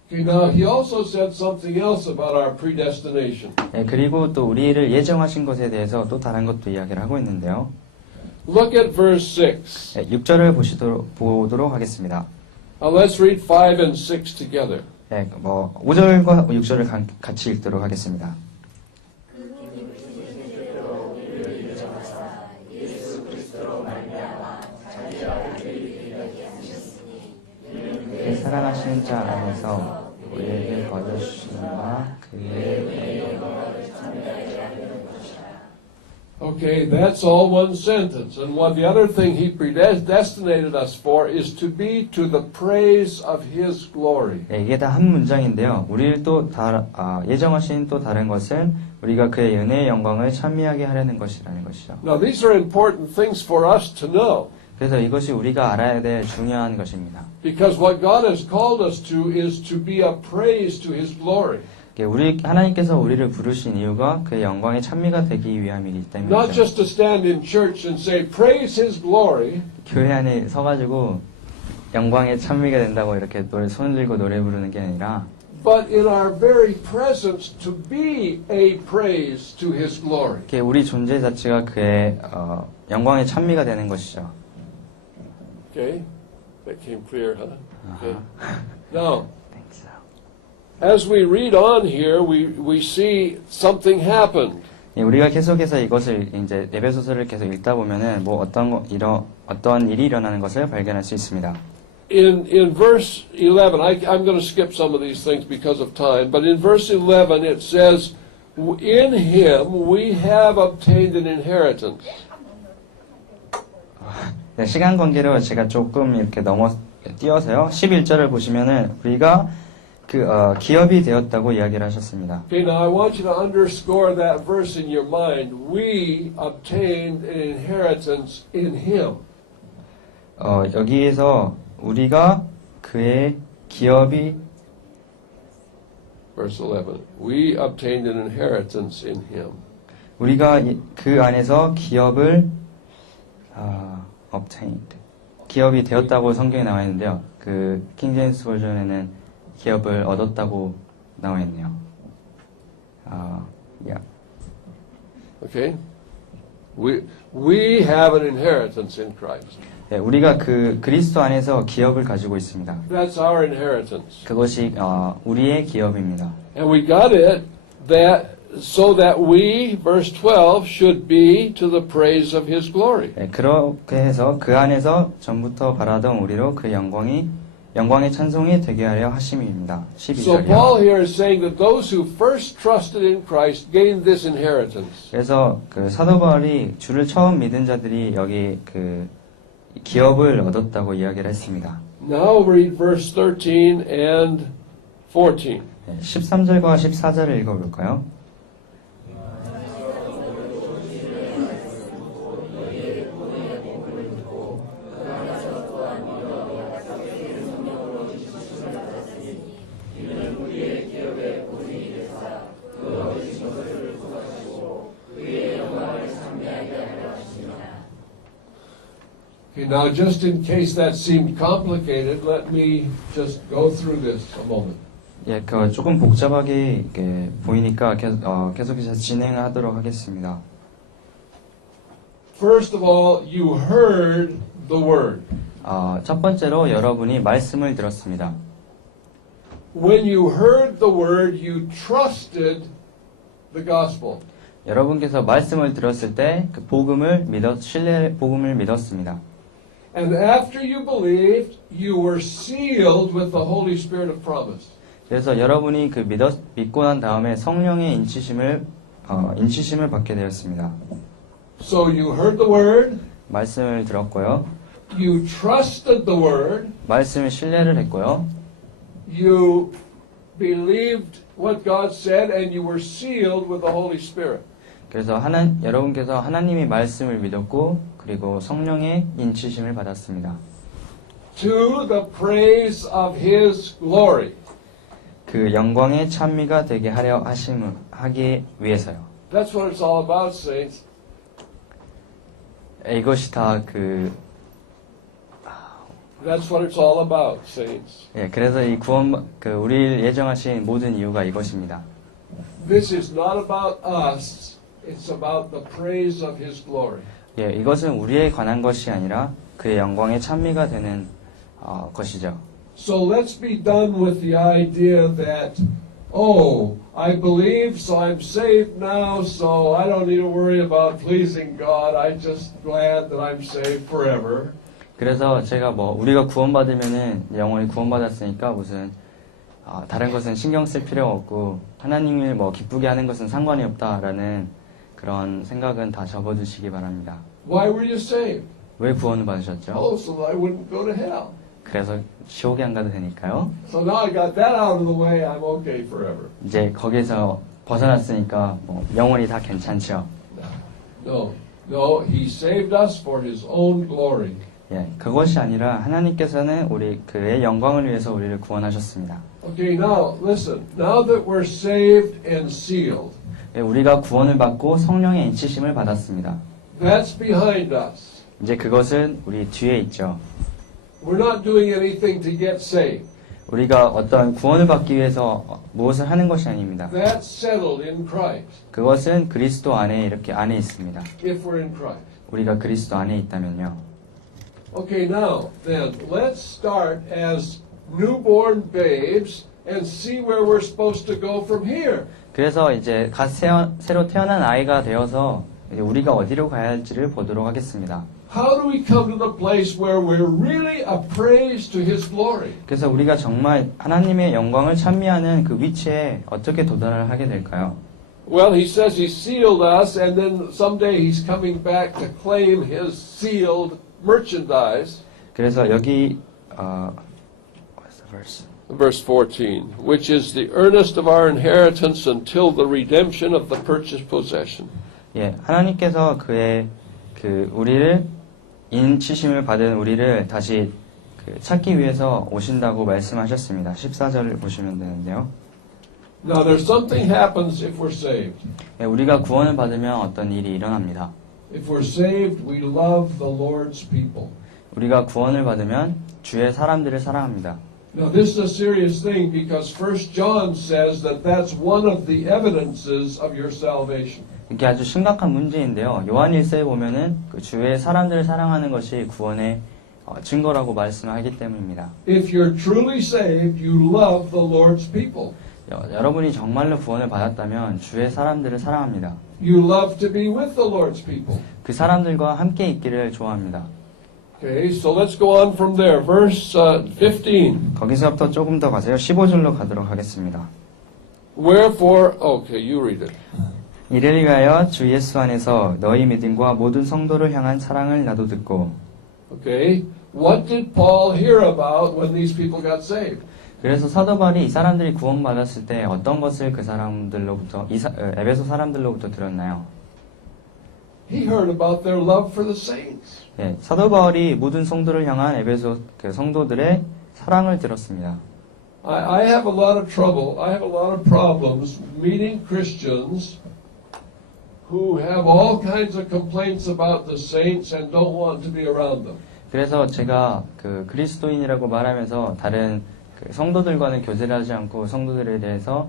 Okay, now He also said something else about our predestination. 그리고 또 우리를 예정하신 것에 대해서 또 다른 것도 이야기를 하고 있는데요. Look at verse 6. 6절을 보도록 하겠습니다. Let's read 5 and 6 together. 5절과 6절을 같이 읽도록 하겠습니다. 사랑하시는 자 안에서 우리에게 거저주시는과 그의 Okay, that's all one sentence. And what the other thing He predestinated us for is to be to the praise of His glory. 이게 다 한 문장인데요. 우리를 또 예정하신 또 다른 것은 우리가 그의 은혜의 영광을 찬미하게 하려는 것이라는 것이죠. Now, these are important things for us to know. 그래서 이것이 우리가 알아야 될 중요한 것입니다. Because what God has called us to is to be a praise to His glory. 하나님께서 우리를 부르신 이유가 그의 영광의 찬미가 되기 위함이기 Not 때문이죠. just to stand in church and say, praise His glory, 교회 안에 서가지고 영광의 찬미가 된다고 이렇게 손을 들고 노래 부르는 게 아니라 but in our very presence to be a praise to His glory. 우리 존재 자체가 그의 영광의 찬미가 되는 것이죠. Okay? That came clear, huh? Okay. Now, Thanks. as we read on here, we see something happened. 우리가 계속해서 이것을 이제 에베소서를 계속 읽다 보면은 어떤 일이 일어나는 것을 발견할 수 있습니다. In verse 11, I'm going to skip some of these things because of time, but in verse 11 it says, in him we have obtained an inheritance. 네, 시간 관계로 제가 조금 이렇게 띄어서요. 11절을 보시면은 우리가 기업이 되었다고 이야기를 하셨습니다. Okay, now I want you to underscore that verse in your mind. We obtained an inheritance in him. 여기에서 우리가 그의 기업이 Verse 11. We obtained an inheritance in him. 우리가 그 안에서 기업을 obtained 기업이 되었다고 성경에 나와 있는데요. 그 킹제임스 버전에는 기업을 얻었다고 나와 있네요. Yeah. Okay? We have an inheritance in Christ. 네, 우리가 그 그리스도 안에서 기업을 가지고 있습니다. That's our inheritance. 그것이 우리의 기업입니다. And we got it so that we, verse 12, should be to the praise of his glory. 네, 그렇게 해서 그 안에서 전부터 바라던 우리로 그 영광의 찬송이 되게 하려 하심입니다. So 12절이요. Paul here is saying that those who first trusted in Christ gained this inheritance. 그래서 그 사도 바울이 주를 처음 믿은 자들이 여기 그 기업을 얻었다고 이야기를 했습니다. Now read verse 13 and 14. 13절과 14절을 읽어볼까요? Okay, now just in case that seemed complicated, let me just go through this a moment. 예, 조금 복잡하게 이렇게 보이니까 계속해서 진행하도록 하겠습니다. First of all, you heard the word. 첫 번째로 여러분이 말씀을 들었습니다. When you heard the word, you trusted the gospel. 여러분께서 말씀을 들었을 때 그 복음을 믿었습니다. And after you believed, you were sealed with the Holy Spirit of promise. 그래서 여러분이 믿고 난 다음에 성령의 인치심을 받게 되었습니다. So you heard the word, 말씀을 들었고요. you trusted the word, 말씀에 신뢰를 했고요. you believed what God said, and you were sealed with the Holy Spirit. 그래서 여러분께서 하나님의 말씀을 믿었고 그리고 성령의 인치심을 받았습니다. To the praise of His glory. 그 영광의 찬미가 되게 하기 위해서요. That's what it's all about, saints. 이것이 다 That's what it's all about, saints. 예, 그래서 이 우리를 예정하신 모든 이유가 이것입니다. This is not about us. It's about the praise of His glory. 예, 이것은 우리에 관한 것이 아니라 그의 영광의 찬미가 되는 것이죠. So let's be done with the idea that, oh, I believe, so I'm saved now, so I don't need to worry about pleasing God. I'm just glad that I'm saved forever. 그래서 제가 우리가 구원받으면은 영원히 구원받았으니까 무슨 다른 것은 신경 쓸 필요 없고 하나님을 기쁘게 하는 것은 상관이 없다라는 그런 생각은 다 접어두시기 바랍니다. Why were you saved? 왜 구원을 받으셨죠? Oh, so that I wouldn't go to hell. 그래서 지옥에 안 가도 되니까요. So now I got that out of the way, I'm okay forever. 이제 거기에서 벗어났으니까 영원히 다 괜찮죠. No, He saved us for His own glory. 예, 그것이 아니라 하나님께서는 그의 영광을 위해서 우리를 구원하셨습니다. Okay, now listen. Now that we're saved and sealed, 예, 우리가 구원을 받고 성령의 인치심을 받았습니다. that's behind us. 이제 그것은 우리 뒤에 있죠. We're not doing anything to get saved. 우리가 어떤 구원을 받기 위해서 무엇을 하는 것이 아닙니다. That's settled in Christ. 그것은 그리스도 안에 안에 있습니다. If we're in Christ. 우리가 그리스도 안에 있다면요. Okay, now then, let's start as newborn babes and see where we're supposed to go from here. 그래서 이제 새로 태어난 아이가 되어서 이제 우리가 어디로 가야 할지를 보도록 하겠습니다. How do we come to the place where we're really a praise to His glory? 그래서 우리가 정말 하나님의 영광을 찬미하는 그 위치에 어떻게 도달을 하게 될까요? Well, he says he sealed us, and then someday he's coming back to claim his sealed merchandise. 그래서 여기 what's the verse? Verse 14, which is the earnest of our inheritance until the redemption of the purchased possession. 예, 하나님께서 그의 우리를 인치심을 받은 우리를 다시 찾기 위해서 오신다고 말씀하셨습니다. 14절을 보시면 되는데요. Now there's something happens if we're saved. 예, 우리가 구원을 받으면 어떤 일이 일어납니다. If we're saved, we love the Lord's people. 우리가 구원을 받으면 주의 사람들을 사랑합니다. Now this is a serious thing because 1 John says that that's one of the evidences of your salvation. 이게 아주 심각한 문제인데요. 요한 1서에 보면은 그 주의 사람들을 사랑하는 것이 구원의 증거라고 말씀하기 때문입니다. If you're truly saved, you love the Lord's people. 여러분이 정말로 구원을 받았다면 주의 사람들을 사랑합니다. You love to be with the Lord's people. 그 사람들과 함께 있기를 좋아합니다. Okay, so let's go on from there. Verse 15. 거기서부터 조금 더 가세요. 15절로 가도록 하겠습니다. Wherefore, okay, you read it. 이를 위하여 주 예수 안에서 너희 믿음과 모든 성도를 향한 사랑을 나도 듣고. Okay, what did Paul hear about when these people got saved? 그래서 사도 바울이 이 사람들이 구원받았을 때 어떤 것을 그 사람들로부터 에베소 사람들로부터 들었나요? He heard about their love for the saints. 예, 사도 바울이 모든 성도를 향한 에베소 성도들의 사랑을 들었습니다. I have a lot of trouble. I have a lot of problems meeting Christians who have all kinds of complaints about the saints and don't want to be around them. 그래서 제가 그리스도인이라고 말하면서 다른 성도들과는 교제를 하지 않고 성도들에 대해서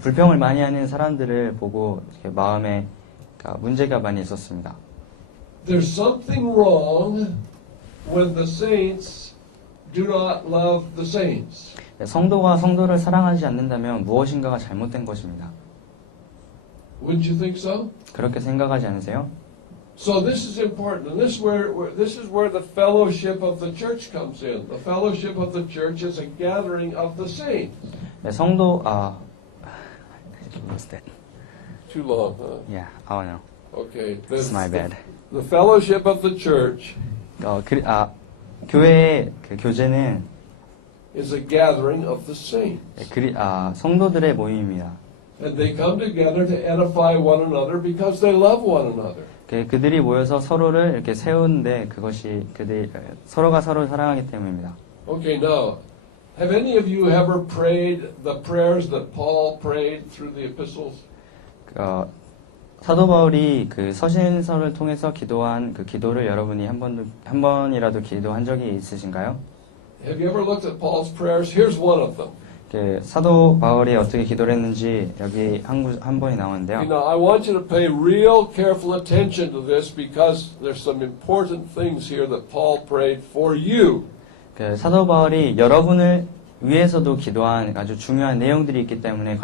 불평을 많이 하는 사람들을 보고 마음에 문제가 많이 있었습니다. There's something wrong when the saints do not love the saints. 성도가 성도를 사랑하지 않는다면 무엇인가가 잘못된 것입니다. Wouldn't you think so? 그렇게 생각하지 않으세요? So this is important, and this is where the fellowship of the church comes in. The fellowship of the church is a gathering of the saints. 성도 what's that? Too long, huh? Yeah, oh no, Okay. it's my bad. The fellowship of the church 교회의 교제는 is a gathering of the saints. 성도들의 모임입니다. And they come together to edify one another because they love one another. 그들이 모여서 서로를 이렇게 세우는데 그것이 서로가 서로를 사랑하기 때문입니다. Okay, now, have any of you ever prayed the prayers that Paul prayed through the epistles? 사도 바울이 서신서를 통해서 기도한 그 기도를 여러분이 한 번이라도 기도한 적이 있으신가요? Have you ever looked at Paul's prayers? Here's one of them. 사도 바울이 어떻게 기도를 했는지 여기 한 번이 나오는데요. You know, I want you to pay real careful attention to this because there's some important things here that Paul prayed for you. 사도 바울이 여러분을 위해서도 기도한 아주 중요한 내용들이 있기 때문에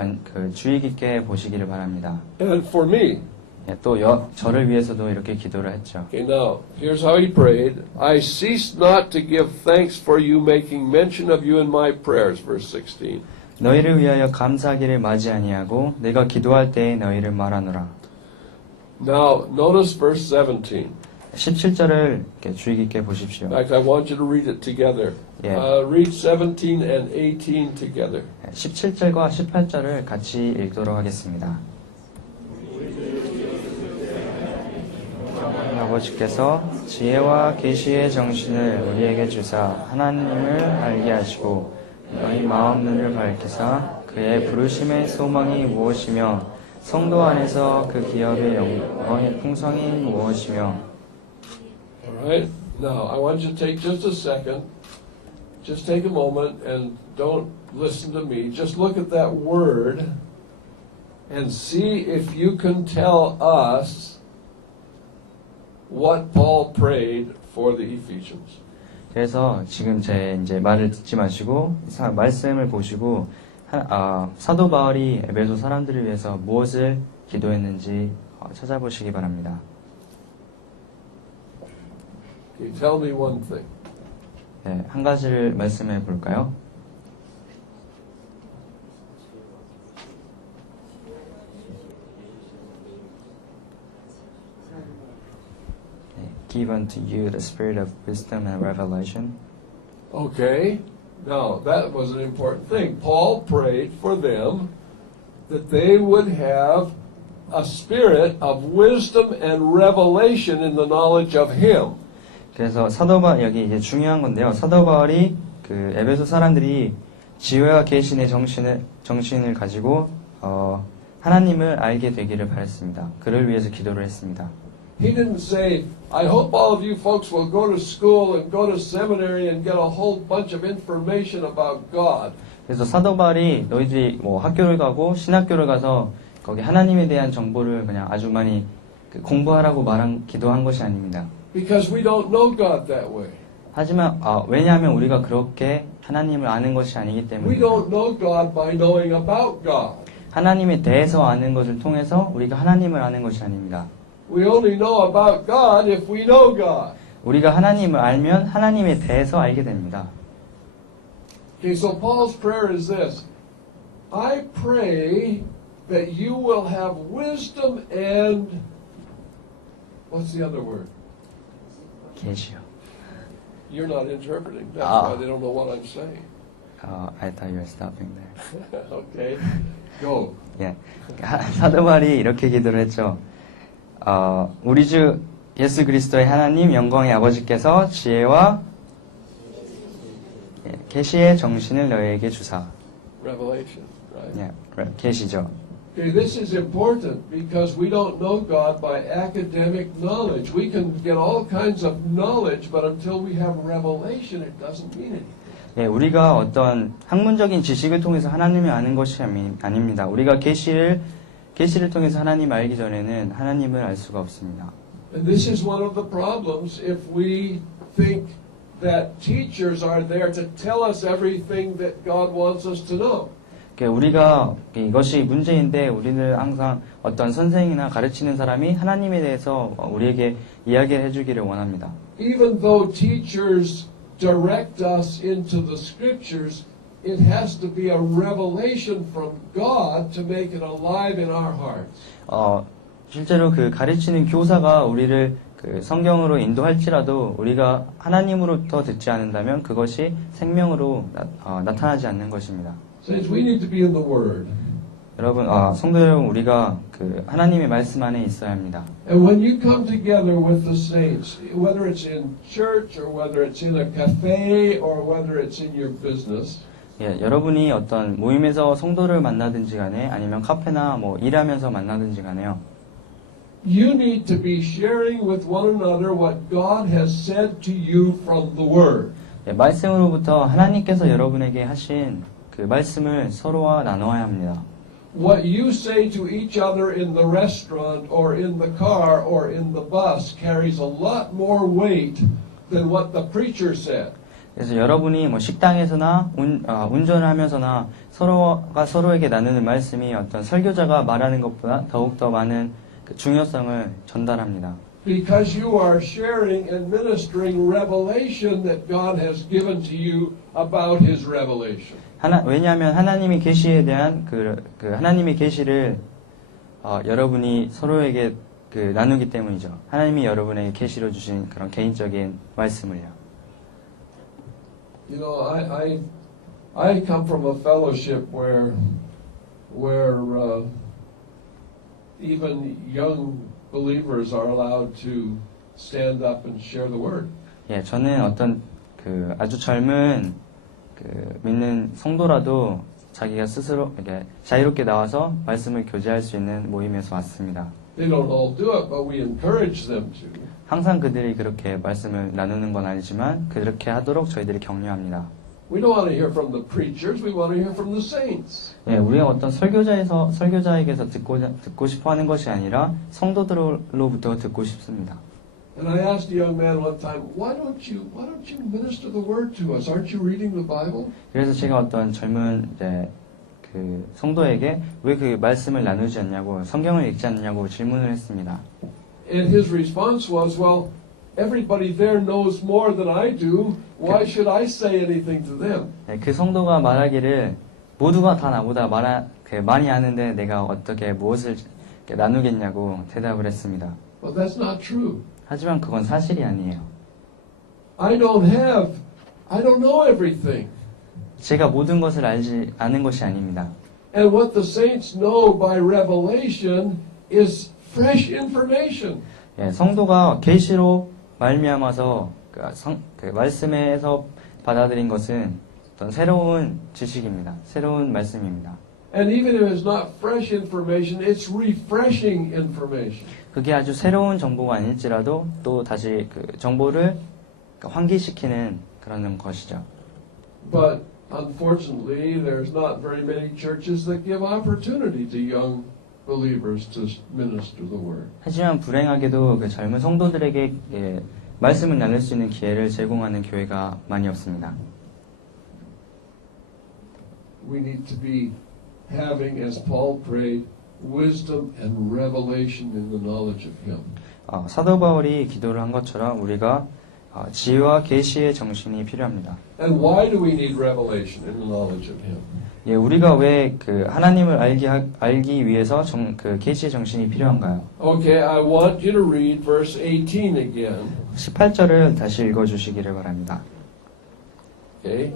주의 깊게 보시기를 바랍니다. And for me. 또 저를 위해서도 이렇게 기도를 했죠. Okay, now, here's how he prayed. I cease not to give thanks for you, making mention of you in my prayers, verse 16. 너희를 위하여 감사하기를 마지 아니하고 내가 기도할 때에 너희를 말하노라. Now, notice verse 17. 17절을 주의 깊게 보십시오. In fact, I want you to read it together. Yeah. Read 17 and 18 together. 17절과 18절을 같이 읽도록 하겠습니다. 아버지께서 지혜와 계시의 정신을 우리에게 주사 하나님을 알게 하시고 너희 마음 눈을 밝히사 그의 부르심의 소망이 무엇이며 성도 안에서 그 기업의 영광의 풍성이 무엇이며. Alright, now I want you to take just a second, just take a moment and don't listen to me, just look at that word and see if you can tell us what Paul prayed for the Ephesians. 그래서 지금 제 이제 말을 듣지 마시고 말씀을 보시고 사도 바울이 에베소 사람들을 위해서 무엇을 기도했는지 찾아보시기 바랍니다. Okay, tell me one thing. 네, 한 가지를 말씀해 볼까요? give unto you the spirit of wisdom and revelation. Okay, now that was an important thing. Paul prayed for them that they would have a spirit of wisdom and revelation in the knowledge of Him. 그래서 사도 바울 여기 이제 중요한 건데요. 사도 바울이 그 에베소 사람들이 지혜와 계신의 정신을 가지고 하나님을 알게 되기를 바랬습니다. 그를 위해서 기도를 했습니다. He didn't say, I hope all of you folks will go to school and go to seminary and get a whole bunch of information about God. 그래서 사도 바울이 너희들이 뭐 학교를 가고 신학교를 가서 거기 하나님에 대한 정보를 그냥 아주 많이 공부하라고 기도한 것이 아닙니다. Because we don't know God that way. 하지만 왜냐하면 우리가 그렇게 하나님을 아는 것이 아니기 We 때문에 don't know God by knowing about God. 하나님에 대해서 아는 것을 통해서 우리가 하나님을 아는 것이 아닙니다. We only know about God if we know God. 우리가 하나님을 알면 하나님에 대해서 알게 됩니다. Okay, so Paul's prayer is this. I pray that you will have wisdom and what's the other word? 계시요. You're not interpreting. That's Ah. why they don't know what I'm saying. I thought you were stopping there. Okay, go. 예. 사도 바울이 이렇게 기도를 했죠. 우리 주 예수 그리스도의 하나님 영광의 아버지께서 지혜와 계시의 정신을 너희에게 주사. Revelation, right? 예, 계시죠. Okay, this is important because we don't know God by academic knowledge. We can get all kinds of knowledge, but until we have revelation, it doesn't mean anything. 예, 우리가 어떤 학문적인 지식을 통해서 하나님을 아는 것이 아닙니다. 우리가 계시를 통해서 하나님을 알기 전에는 하나님을 알 수가 없습니다. And this is one of the problems if we think that teachers are there to tell us everything that God wants us to know. 우리가 이것이 문제인데 우리는 항상 어떤 선생이나 가르치는 사람이 하나님에 대해서 우리에게 이야기를 해주기를 원합니다. Even though teachers direct us into the scriptures, it has to be a revelation from God to make it alive in our hearts. 실제로 그 가르치는 교사가 우리를 그 성경으로 인도할지라도 우리가 하나님으로부터 듣지 않는다면 그것이 생명으로 나타나지 않는 것입니다. Saints, we need to be in the Word. 여러분, 성도 여러분, 우리가 그 하나님의 말씀 안에 있어야 합니다. And when you come together with the saints, whether it's in church or whether it's in a cafe or whether it's in your business, 예, 여러분이 어떤 모임에서 성도를 만나든지 간에 아니면 카페나 뭐 일하면서 만나든지 간에요. you need to be sharing with one another what God has said to you from the Word. 예, 말씀으로부터 하나님께서 여러분에게 하신 그 말씀을 서로와 나눠야 합니다. What you say to each other in the restaurant or in the car or in the bus carries a lot more weight than what the preacher said. 그래서 여러분이 뭐 식당에서나 운전을 하면서나 서로가 서로에게 나누는 말씀이 어떤 설교자가 말하는 것보다 더욱더 많은 그 중요성을 전달합니다. Because you are sharing and ministering revelation that God has given to you about His revelation. 왜냐하면 하나님의 계시에 대한 그 하나님의 계시를 여러분이 서로에게 그 나누기 때문이죠. 하나님이 여러분에게 계시로 주신 그런 개인적인 말씀을요. You know, I come from a fellowship where even young believers are allowed to stand up and share the word. 예, 저는 어떤 그 아주 젊은 그 믿는 성도라도 자기가 스스로 이렇게 자유롭게 나와서 말씀을 교제할 수 있는 모임에서 왔습니다. They don't all do it, but we encourage them to. 항상 그들이 그렇게 말씀을 나누는 건 아니지만 그렇게 하도록 저희들이 격려합니다. We don't want to hear from the preachers. We want to hear from the saints. 예, 우리가 어떤 설교자에게서 듣고 싶어 하는 것이 아니라 성도들로부터 듣고 싶습니다. And I asked a young man one time, why don't you minister the word to us? Aren't you reading the Bible? 그래서 제가 어떤 젊은 이제 그 성도에게 왜 그 말씀을 나누지 않냐고 성경을 읽지 않냐고 질문을 했습니다. And his response was, well, everybody there knows more than I do. Why should I say anything to them? 예, 그 성도가 말하기를 모두가 다 나보다 많이 아는데 내가 어떻게 무엇을 나누겠냐고 대답을 했습니다. Well, that's not true. 하지만 그건 사실이 아니에요. I don't know everything. 제가 모든 것을 아는 것이 아닙니다. And what the saints know by revelation is fresh information. 예, 성도가 계시로 말미암아서 그 말씀에서 받아들인 것은 어떤 새로운 지식입니다. 새로운 말씀입니다. And even if it's not fresh information, it's refreshing information. 그게 아주 새로운 정보가 아닐지라도 또 다시 그 정보를 환기시키는 그런 것이죠. But unfortunately, there's not very many churches that give opportunity to young believers to minister the word. 하지만 불행하게도 그 젊은 성도들에게 예, 말씀을 나눌 수 있는 기회를 제공하는 교회가 많이 없습니다. We need to be having, as Paul prayed, wisdom and revelation in the knowledge of Him. 사도 바울이 기도를 한 것처럼 우리가 지혜와 계시의 정신이 필요합니다. And why do we need revelation in the knowledge of Him? 예, 우리가 왜 그 하나님을 알기 위해서 그 계시의 정신이 필요한가요? Okay, I want you to read verse 18 again. 18절을 다시 읽어주시기를 바랍니다. Okay?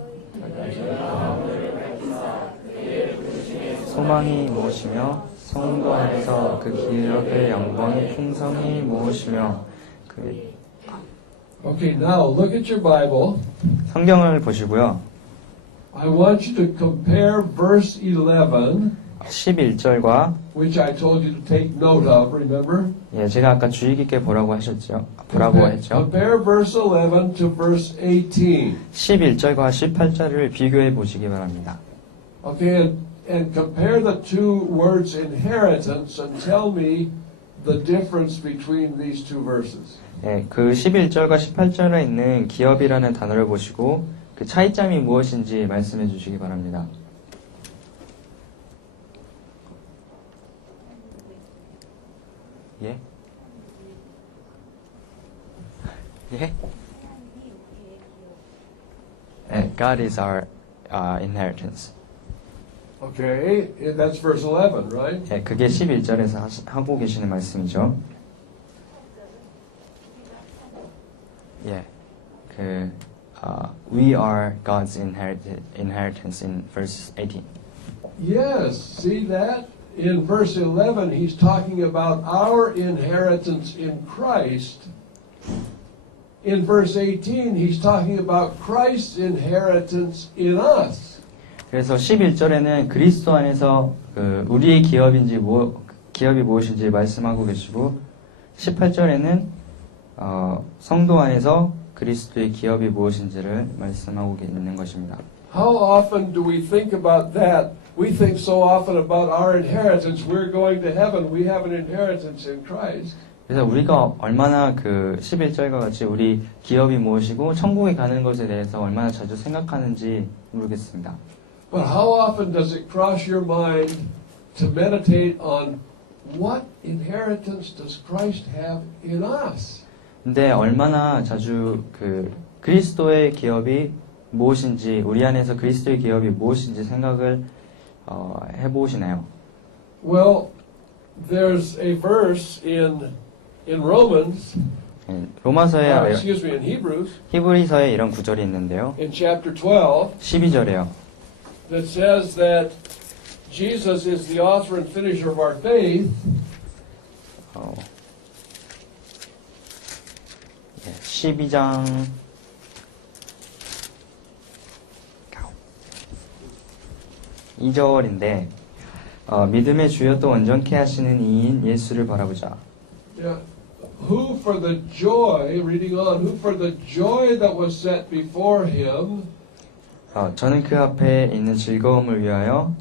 소망이 무엇이며 성도 안에서 그 기업의 영광의 풍성이 무엇이며 그 Okay, now look at your Bible. 성경을 보시고요. I want you to compare verse 11, 11절과 which I told you to take note of, remember? 예, 제가 아까 주의 깊게 보라고 했죠. Compare verse 11 to verse 18. 11절과 18절을 비교해 보시기 바랍니다. Okay, and compare the two words inheritance and tell me the difference between these two verses. 예, 그 11절과 18절에 있는 기업이라는 단어를 보시고 그 차이점이 무엇인지 말씀해 주시기 바랍니다. 예? 예? 예, God is our inheritance. Okay, that's verse 11, right? 예, 그게 11절에서 하고 계시는 말씀이죠. 예, we are God's inheritance in verse 18. Yes, see that? In verse 11, he's talking about our inheritance in Christ. In verse 18, he's talking about Christ's inheritance in us. 그래서 11절에는 그리스도 안에서 우리의 기업이 무엇인지 말씀하고 계시고 18절에는 성도 안에서 그리스도의 기업이 무엇인지를 말씀하고 있는 것입니다. How often do we think about that? We think so often about our inheritance. We're going to heaven. We have an inheritance in Christ. 그래서 우리가 얼마나 그 11절과 같이 우리 기업이 무엇이고 천국에 가는 것에 대해서 얼마나 자주 생각하는지 모르겠습니다. But how often does it cross your mind to meditate on what inheritance does Christ have in us? 근데 얼마나 자주 그 그리스도의 기업이 무엇인지 우리 안에서 그리스도의 기업이 무엇인지 생각을 해보시나요? Well, there's a verse in Romans, 로마서에 excuse me, in Hebrews, 히브리서에 이런 구절이 있는데요. in chapter 12, 12절에요. that says that Jesus is the author and finisher of our faith. 12장 2절인데 믿음의 주여 또 온전케 하시는 이인 예수를 바라보자. Yeah. Who for the joy, reading on, who for the joy that was set before him 저는 그 앞에 있는 즐거움을 위하여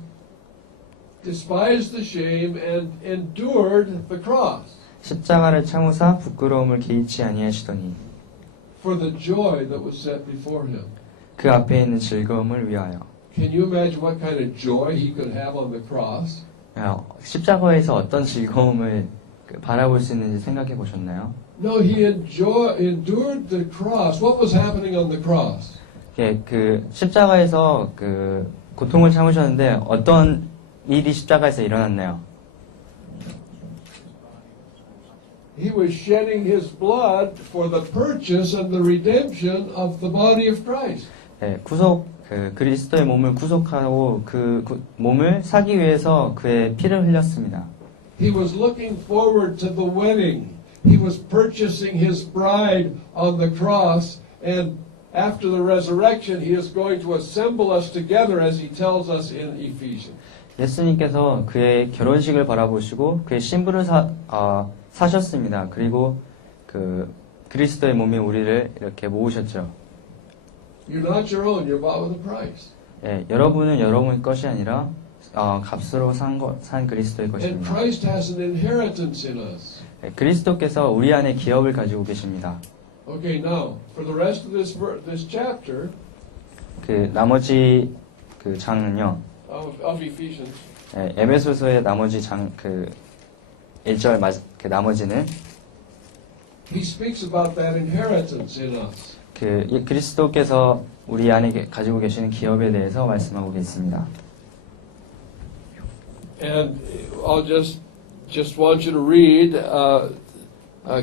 despised the shame and endured the cross. 십자가를 참으사 부끄러움을 개의치 아니하시더니 For the joy that was set before him. 그 앞에 있는 즐거움을 위하여. Can you imagine what kind of joy he could have on the cross? 십자가에서 어떤 즐거움을 바라볼 수 있는지 생각해 보셨나요? No, he endured the cross. What was happening on the cross? 예, 그 십자가에서 그 고통을 참으셨는데 어떤 일이 십자가에서 일어났나요? He was shedding his blood for the purchase and the redemption of the body of Christ. 예, 그리스도의 몸을 구속하고 몸을 사기 위해서 그의 피를 흘렸습니다. He was looking forward to the wedding. He was purchasing his bride on the cross, and after the resurrection, he is going to assemble us together as he tells us in Ephesians. 예수님께서 그의 결혼식을 바라보시고 그의 신부를 사셨습니다. 그리고 그리스도의 몸인 우리를 이렇게 모으셨죠. You're not your own. You're bought with a price. 예, 여러분은 여러분의 것이 아니라 값으로 산 그리스도의 And 것입니다. Christ has an inheritance in us. 예, 그리스도께서 우리 안에 기업을 가지고 계십니다. Okay, now for the rest of this chapter 나머지 장은요. of Ephesians, 예, 에베소서의 나머지 1절 나머지는 he speaks about that inheritance in us. 그리스도께서 우리 안에 가지고 계시는 기업에 대해서 말씀하고 계십니다. And I'll just want you to read,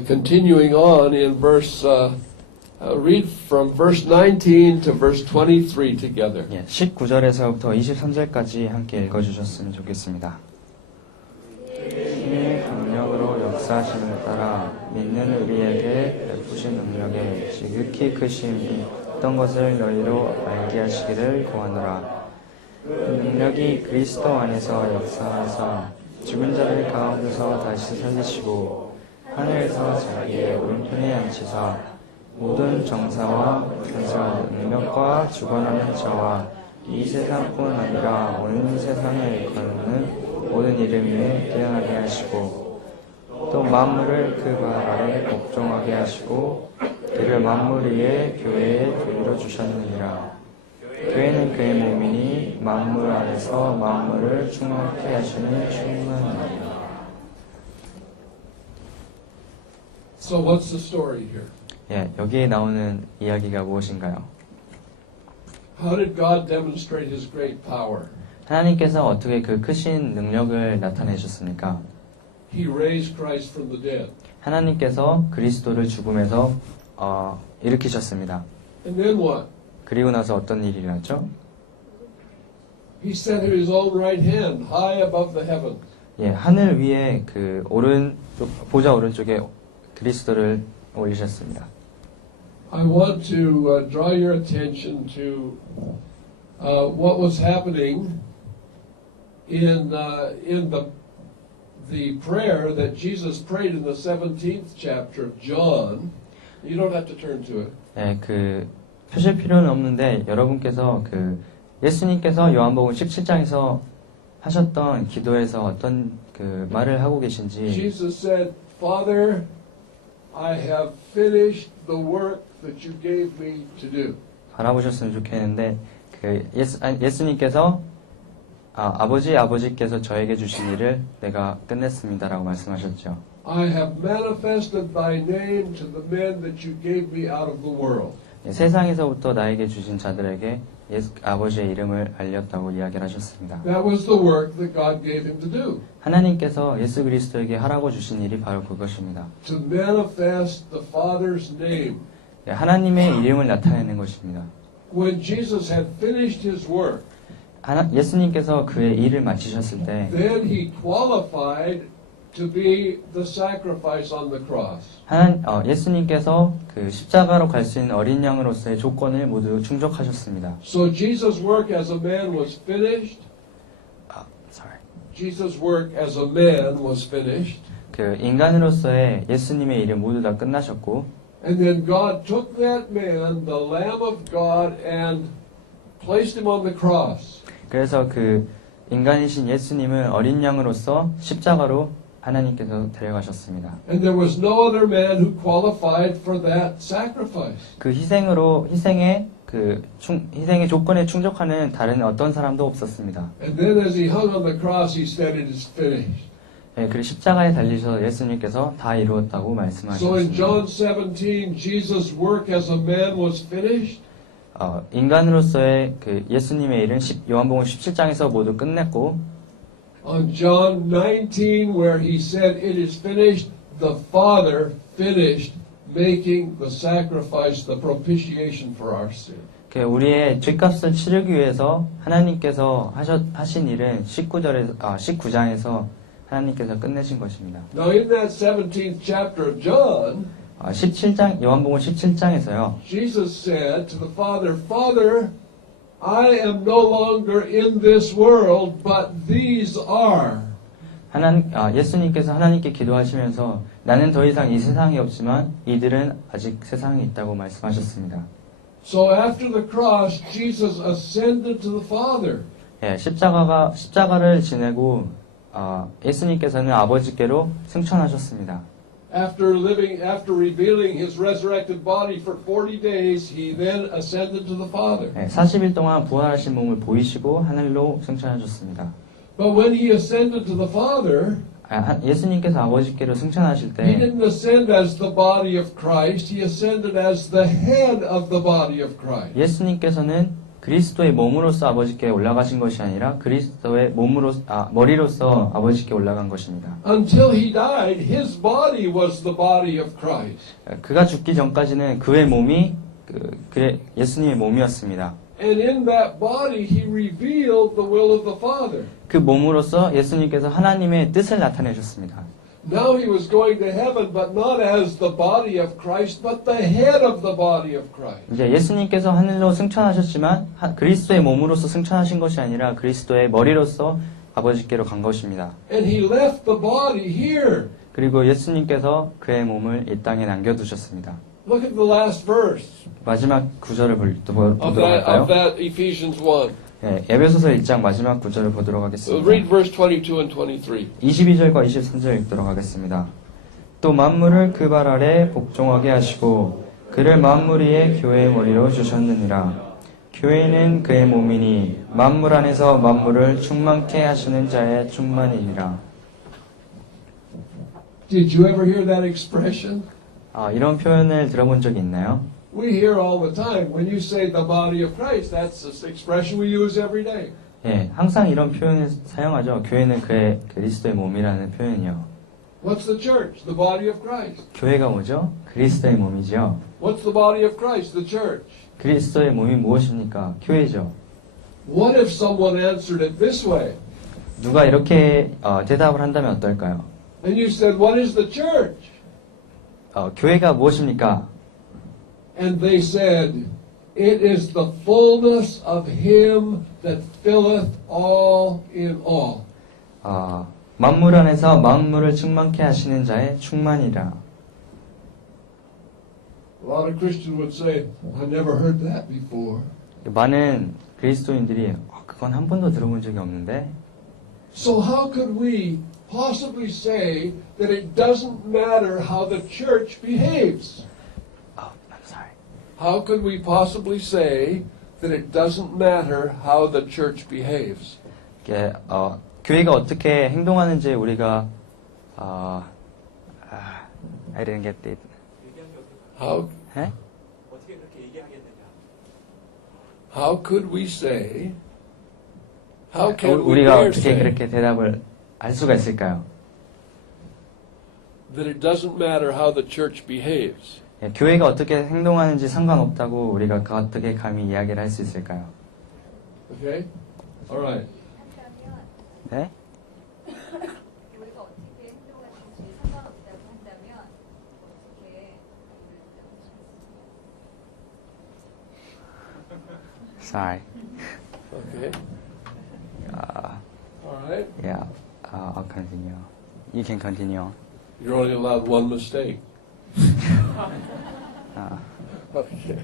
continuing on in read from verse 19 to verse 23 together. 예, 19절에서부터 23절까지 함께 읽어주셨으면 좋겠습니다. 힘의 강력으로 역사하심을 따라 믿는 우리에게 베푸신 능력에 지극히 크심이 어떤 것을 너희로 알게 하시기를 구하노라. 그 능력이 그리스도 안에서 역사하사 죽은 자를 가운데서 다시 살리시고 하늘에서 자기의 오른편에 앉히사 모든 정사와 권세와 능력과 주관하는 자와 이 세상뿐 아니라 온 세상에 일컫는 모든 이름 위에 뛰어나게 하시고 또 만물을 그 발 아래 복종하게 하시고 그를 만물 위에 교회에 두드려 주셨느니라. 교회는 그의 몸이니 만물 안에서 만물을 충만케 하시는 충만이니라. So what's the story here? 예, 여기에 나오는 이야기가 무엇인가요? How did God demonstrate his great power? 하나님께서 어떻게 그 크신 능력을 나타내셨습니까? He raised Christ from the dead. 하나님께서 그리스도를 죽음에서 일으키셨습니다. And then what? 그리고 나서 어떤 일이 일어났죠? He set his own right hand high above the heavens. 예, 하늘 위에 보좌 오른쪽에 그리스도를 올리셨습니다. I want to draw your attention to what was happening in the prayer that Jesus prayed in the 17th chapter of John. You don't have to turn to it. 예, 펴실 필요는 없는데 여러분께서 예수님께서 요한복음 17장에서 하셨던 기도에서 어떤 말을 하고 계신지 Jesus said, Father, I have finished the work that you gave me to do. 바라보셨으면 좋겠는데 예수님께서 아버지께서 저에게 주신 일을 내가 끝냈습니다라고 말씀하셨죠. I have manifested thy name to the men that you gave me out of the world. 세상에서부터 나에게 주신 자들에게 아버지의 이름을 알렸다고 이야기를 하셨습니다. That was the work that God gave him to do. 하나님께서 예수 그리스도에게 하라고 주신 일이 바로 그것입니다. To manifest the Father's name. 하나님의 이름을 나타내는 것입니다. When Jesus had finished his work, 예수님께서 그의 일을 마치셨을 때 then he qualified to be the sacrifice on the cross. 예수님께서 십자가로 갈 수 있는 어린 양으로서의 조건을 모두 충족하셨습니다. So Jesus' work as a man was finished. Jesus' work as a man was finished. 인간으로서의 예수님의 일은 모두 다 끝나셨고 And then God took that man, the Lamb of God, and placed him on the cross. 그래서 인간이신 예수님은 어린 양으로서 십자가로 하나님께서 데려가셨습니다. And there was no other man who qualified for that sacrifice. 희생의 조건에 충족하는 다른 어떤 사람도 없었습니다. And then as he hung on the cross, he said, "It is finished." 예, 그리고 십자가에 달리셔서 예수님께서 다 이루었다고 So in 말씀하셨습니다. John 17, Jesus' work as a man was finished. 인간으로서의 예수님의 일은 요한복음 17장에서 모두 끝냈고 On John 19, where he said, "It is finished," the Father finished making the sacrifice, the propitiation for our sin. 우리의 죄값을 치르기 위해서 하나님께서 하신 일은 19장에서 하나님께서 끝내신 것입니다. Now in that 17th chapter of John, 17장, 요한복음 17장에서요. Jesus said to the Father, Father, I am no longer in this world, but these are. 예수님께서 하나님께 기도하시면서 나는 더 이상 이 세상에 없지만 이들은 아직 세상에 있다고 말씀하셨습니다. So after the cross, Jesus ascended to the Father. 예, 십자가를 지내고 예수님께서는 아버지께로 승천하셨습니다. After revealing his resurrected body for 40 days, he then ascended to the Father. 예, 40일 동안 부활하신 몸을 보이시고 하늘로 승천하셨습니다. But when he ascended to the Father, 예수님께서 아버지께로 승천하실 he 때 didn't ascend as the body of Christ, he ascended as the head of the body of Christ. 예수님께서는 그리스도의 몸으로서 아버지께 올라가신 것이 아니라 그리스도의 머리로서 아버지께 올라간 것입니다. Until he died, his body was the body of Christ. 그가 죽기 전까지는 그의 몸이 예수님의 몸이었습니다. And in that body, he revealed the will of the Father. 그 몸으로서 예수님께서 하나님의 뜻을 나타내셨습니다. Now he was going to heaven, but not as the body of Christ, but the head of the body of Christ. 이제 예수님께서 하늘로 승천하셨지만 그리스도의 몸으로서 승천하신 것이 아니라 그리스도의 머리로서 아버지께로 간 것입니다. And he left the body here. 그리고 예수님께서 그의 몸을 이 땅에 남겨두셨습니다. Look at the last verse 마지막 구절을 보도록 of 할까요? that Ephesians 1. 예, 에베소서 1장 마지막 구절을 보도록 하겠습니다. Read verse 22 and 23. 22절과 23절 읽도록 하겠습니다. 또 만물을 그 발 아래 복종하게 하시고 그를 만물 위에 교회의 머리로 주셨느니라. 교회는 그의 몸이니 만물 안에서 만물을 충만케 하시는 자의 충만이니라. Did you ever hear that expression? 이런 표현을 들어본 적이 있나요? We hear all the time. When you say the body of Christ, that's the expression we use every day. 예, 항상 이런 표현을 사용하죠. 교회는 그의 그리스도의 몸이라는 표현이요. What's the church? The body of Christ. 교회가 뭐죠? 그리스도의 몸이죠. What's the body of Christ? The church. 그리스도의 몸이 무엇입니까? 교회죠. What if someone answered it this way? 누가 이렇게 대답을 한다면 어떨까요? And you said, what is the church? 교회가 무엇입니까? And they said, it is the fullness of him that filleth all in all. 만물 안에서 만물을 충만케 하시는 자의 충만이라. A lot of Christians would say, I never heard that before. 많은 그리스도인들이 그건 한 번도 들어본 적이 없는데 So how could we possibly say that it doesn't matter how the church behaves? I'm sorry. How could we possibly say that it doesn't matter how the church behaves? 이게, 교회가 어떻게 행동하는지 우리가 I didn't get it. How 에? how could we say? How can we 우리가 dare 어떻게 say 그렇게 대답을 할 수가 있을까요? that it doesn't matter how the church behaves? 예, 교회가 어떻게 행동하는지 상관없다고 우리가 어떻게 감히 이야기를 할 수 있을까요? Okay? All right. 네? 교회가 어떻게 행동하는지 상관없다고 한다면 어떻게 Sorry. Okay. All right. Yeah. I'll continue. You can continue. You're only allowed one mistake. Okay.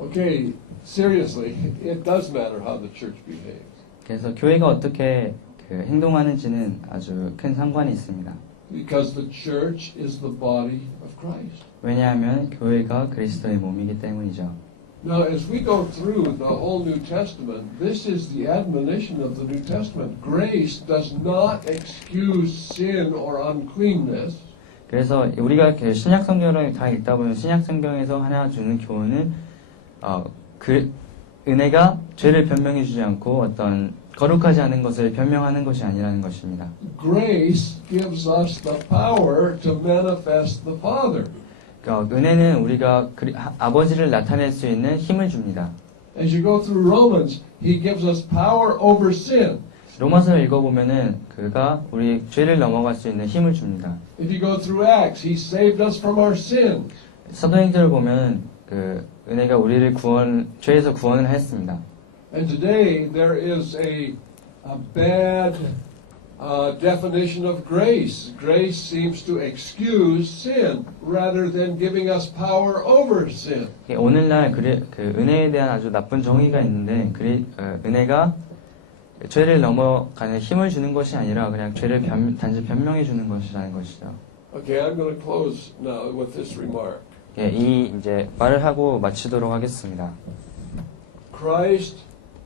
Okay, seriously, it does matter how the church behaves. 그래서 교회가 어떻게 행동하는지는 아주 큰 상관이 있습니다. Because the church is the body of Christ. 왜냐하면 교회가 그리스도의 몸이기 때문이죠. Now, as we go through the whole New Testament, this is the admonition of the New Testament. Grace does not excuse sin or uncleanness. 그래서 우리가 신약 성경을 다 읽다 보면 신약 성경에서 하나 주는 교훈은 그 은혜가 죄를 변명해 주지 않고 어떤 거룩하지 않은 것을 변명하는 것이 아니라는 것입니다. Grace gives us the power to manifest the Father. 그러니까 은혜는 우리가 아버지를 나타낼 수 있는 힘을 줍니다. As you go through Romans, He gives us power over sin. 로마서를 읽어보면은 그가 우리 죄를 넘어갈 수 있는 힘을 줍니다. If you go through Acts, He saved us from our sins. 사도행전을 보면 그 은혜가 우리를 죄에서 구원을 했습니다. And today there is a bad definition of grace. Grace seems to excuse sin rather than giving us power over sin. 오늘날 그 은혜에 대한 아주 나쁜 정의가 있는데 은혜가 죄를 넘어가는 힘을 주는 것이 아니라 그냥 죄를 단지 변명해 주는 것이라는 것이죠. Okay, I'm going to close now with this remark. 이 이제 말을 하고 마치도록 하겠습니다. Christ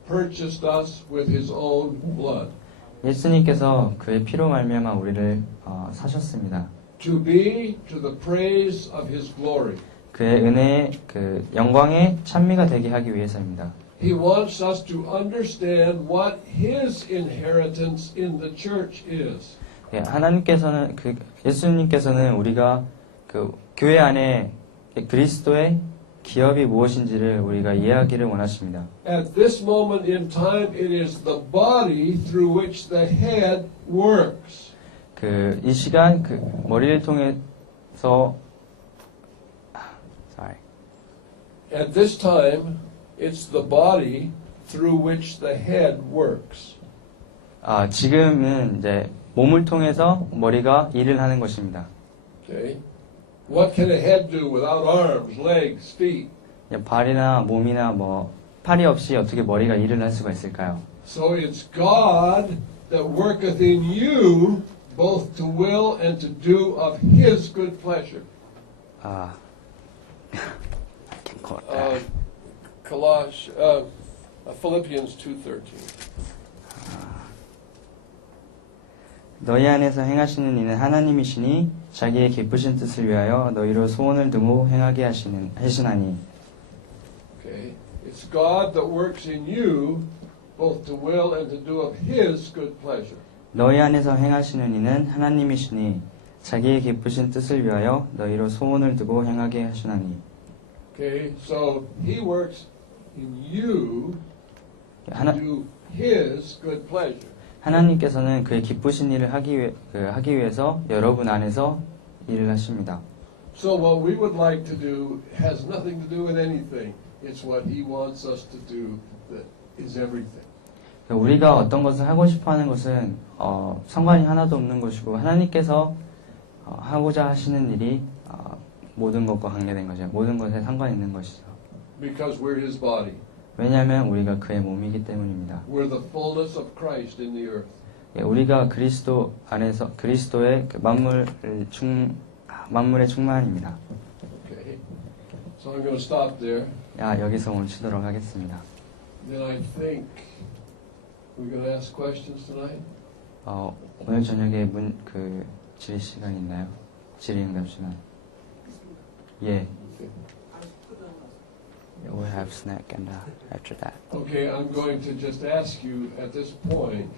purchased us with His own blood 예수님께서 그의 피로 말미암아 우리를 사셨습니다. to be to the praise of His glory. 그의 은혜의 그 영광의 찬미가 되게 하기 위해서입니다. He wants us to understand what His inheritance in the church is. 하나님께서는 예수님께서는 우리가 그 교회 안에 그리스도의 기업이 무엇인지를 우리가 이해하기를 원하십니다. At this moment in time, it is the body through which the head works. 이 시간 머리를 통해서 At this time, it's the body through which the head works. 지금은 이제 몸을 통해서 머리가 일을 하는 것입니다. Okay? What can a head do without arms, legs, feet? 발이나 몸이나 팔이 없이 어떻게 머리가 일을 할 수가 있을까요? So it's God that worketh in you both to will and to do of His good pleasure. I can quote Philippians 2:13. 너희 안에서 행하시는 이는 하나님이시니 자기의 기쁘신 뜻을 위하여 너희로 소원을 두고 행하게 하시나니. Okay, it's God that works in you both to will and to do of His good pleasure. 너희 안에서 행하시는 이는 하나님이시니 자기의 기쁘신 뜻을 위하여 너희로 소원을 두고 행하게 하시나니. Okay, so He works in you to 하나, do His good pleasure. 하나님께서는 그의 기쁘신 일을 하기 위해서 여러분 안에서 일을 하십니다. So what we would like to do has nothing to do with anything. It's what He wants us to do that is everything. 우리가 어떤 것을 하고 싶어 하는 것은 상관이 하나도 없는 것이고 하나님께서 하고자 하시는 일이 모든 것과 관계된 것이죠. 모든 것에 상관이 있는 것이죠. Because we're His body. 왜냐하면 우리가 그의 몸이기 때문입니다. We're the fullness of Christ in the earth. 우리가 그리스도 안에서 그리스도의 그 만물의 충만입니다. Okay. So I'm going to stop there. 여기서 멈추도록 하겠습니다. Then I think we're going to ask questions tonight. 오늘 저녁에 질의 시간 있나요? 질의응답 시간. 예. We'll have snack and after that. Okay, I'm going to just ask you at this point,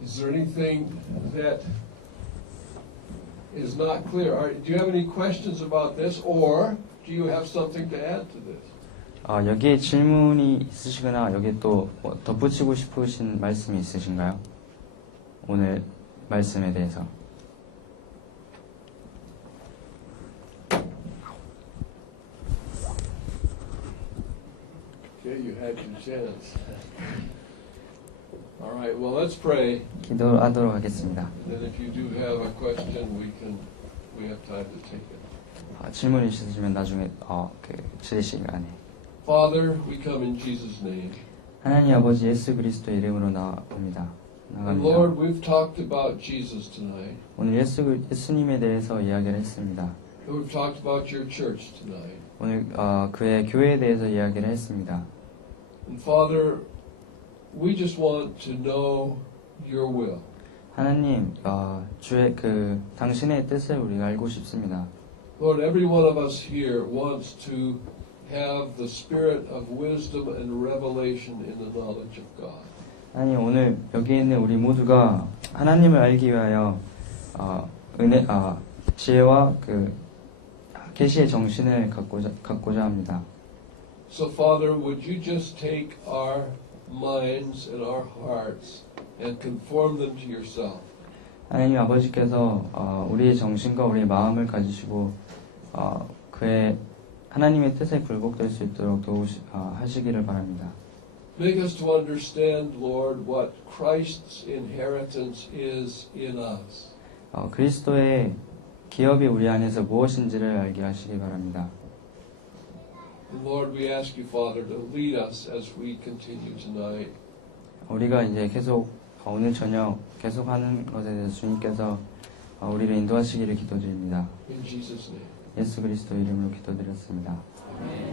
is there anything that is not clear? Do you have any questions about this, or do you have something to add to this? 여기에 질문이 있으시거나 여기 또 덧붙이고 싶으신 말씀이 있으신가요? 오늘 말씀에 대해서. You had your chance. All right, well, let's pray. 기도하도록 하겠습니다. Then if you do have a question, we have time to take it. 질문 있으시면 나중에 질의 시간에. Father, we come in Jesus' name. 하나님 아버지 예수 그리스도 이름으로 나갑니다. And Lord, we've talked about Jesus tonight. 오늘 예수님에 대해서 이야기를 했습니다. And we've talked about your church tonight. 오늘 그의 교회에 대해서 이야기를 했습니다. And Father, we just want to know your will. 하나님, 주의 당신의 뜻을 우리가 알고 싶습니다. Lord, every one of us here wants to have the spirit of wisdom and revelation in the knowledge of God. 하나님 오늘 여기 있는 우리 모두가 하나님을 알기 위하여 지혜와 그 계시의 정신을 갖고자 합니다. So, Father, would you just take our minds and our hearts and conform them to yourself? 하나님 아버지께서 우리의 정신과 우리의 마음을 가지시고 그의 하나님의 뜻에 굴복될 수 있도록 하시기를 바랍니다. Make us to understand, Lord, what Christ's inheritance is in us. 그리스도의 기업이 우리 안에서 무엇인지를 알게 하시기 바랍니다. And Lord, we ask you, Father, to lead us as we continue tonight. 우리가 이제 계속 오늘 저녁 계속하는 것에 대해서 주님께서 우리를 인도하시기를 기도드립니다. In Jesus' name. 예수 그리스도 이름으로 기도드렸습니다. Amen.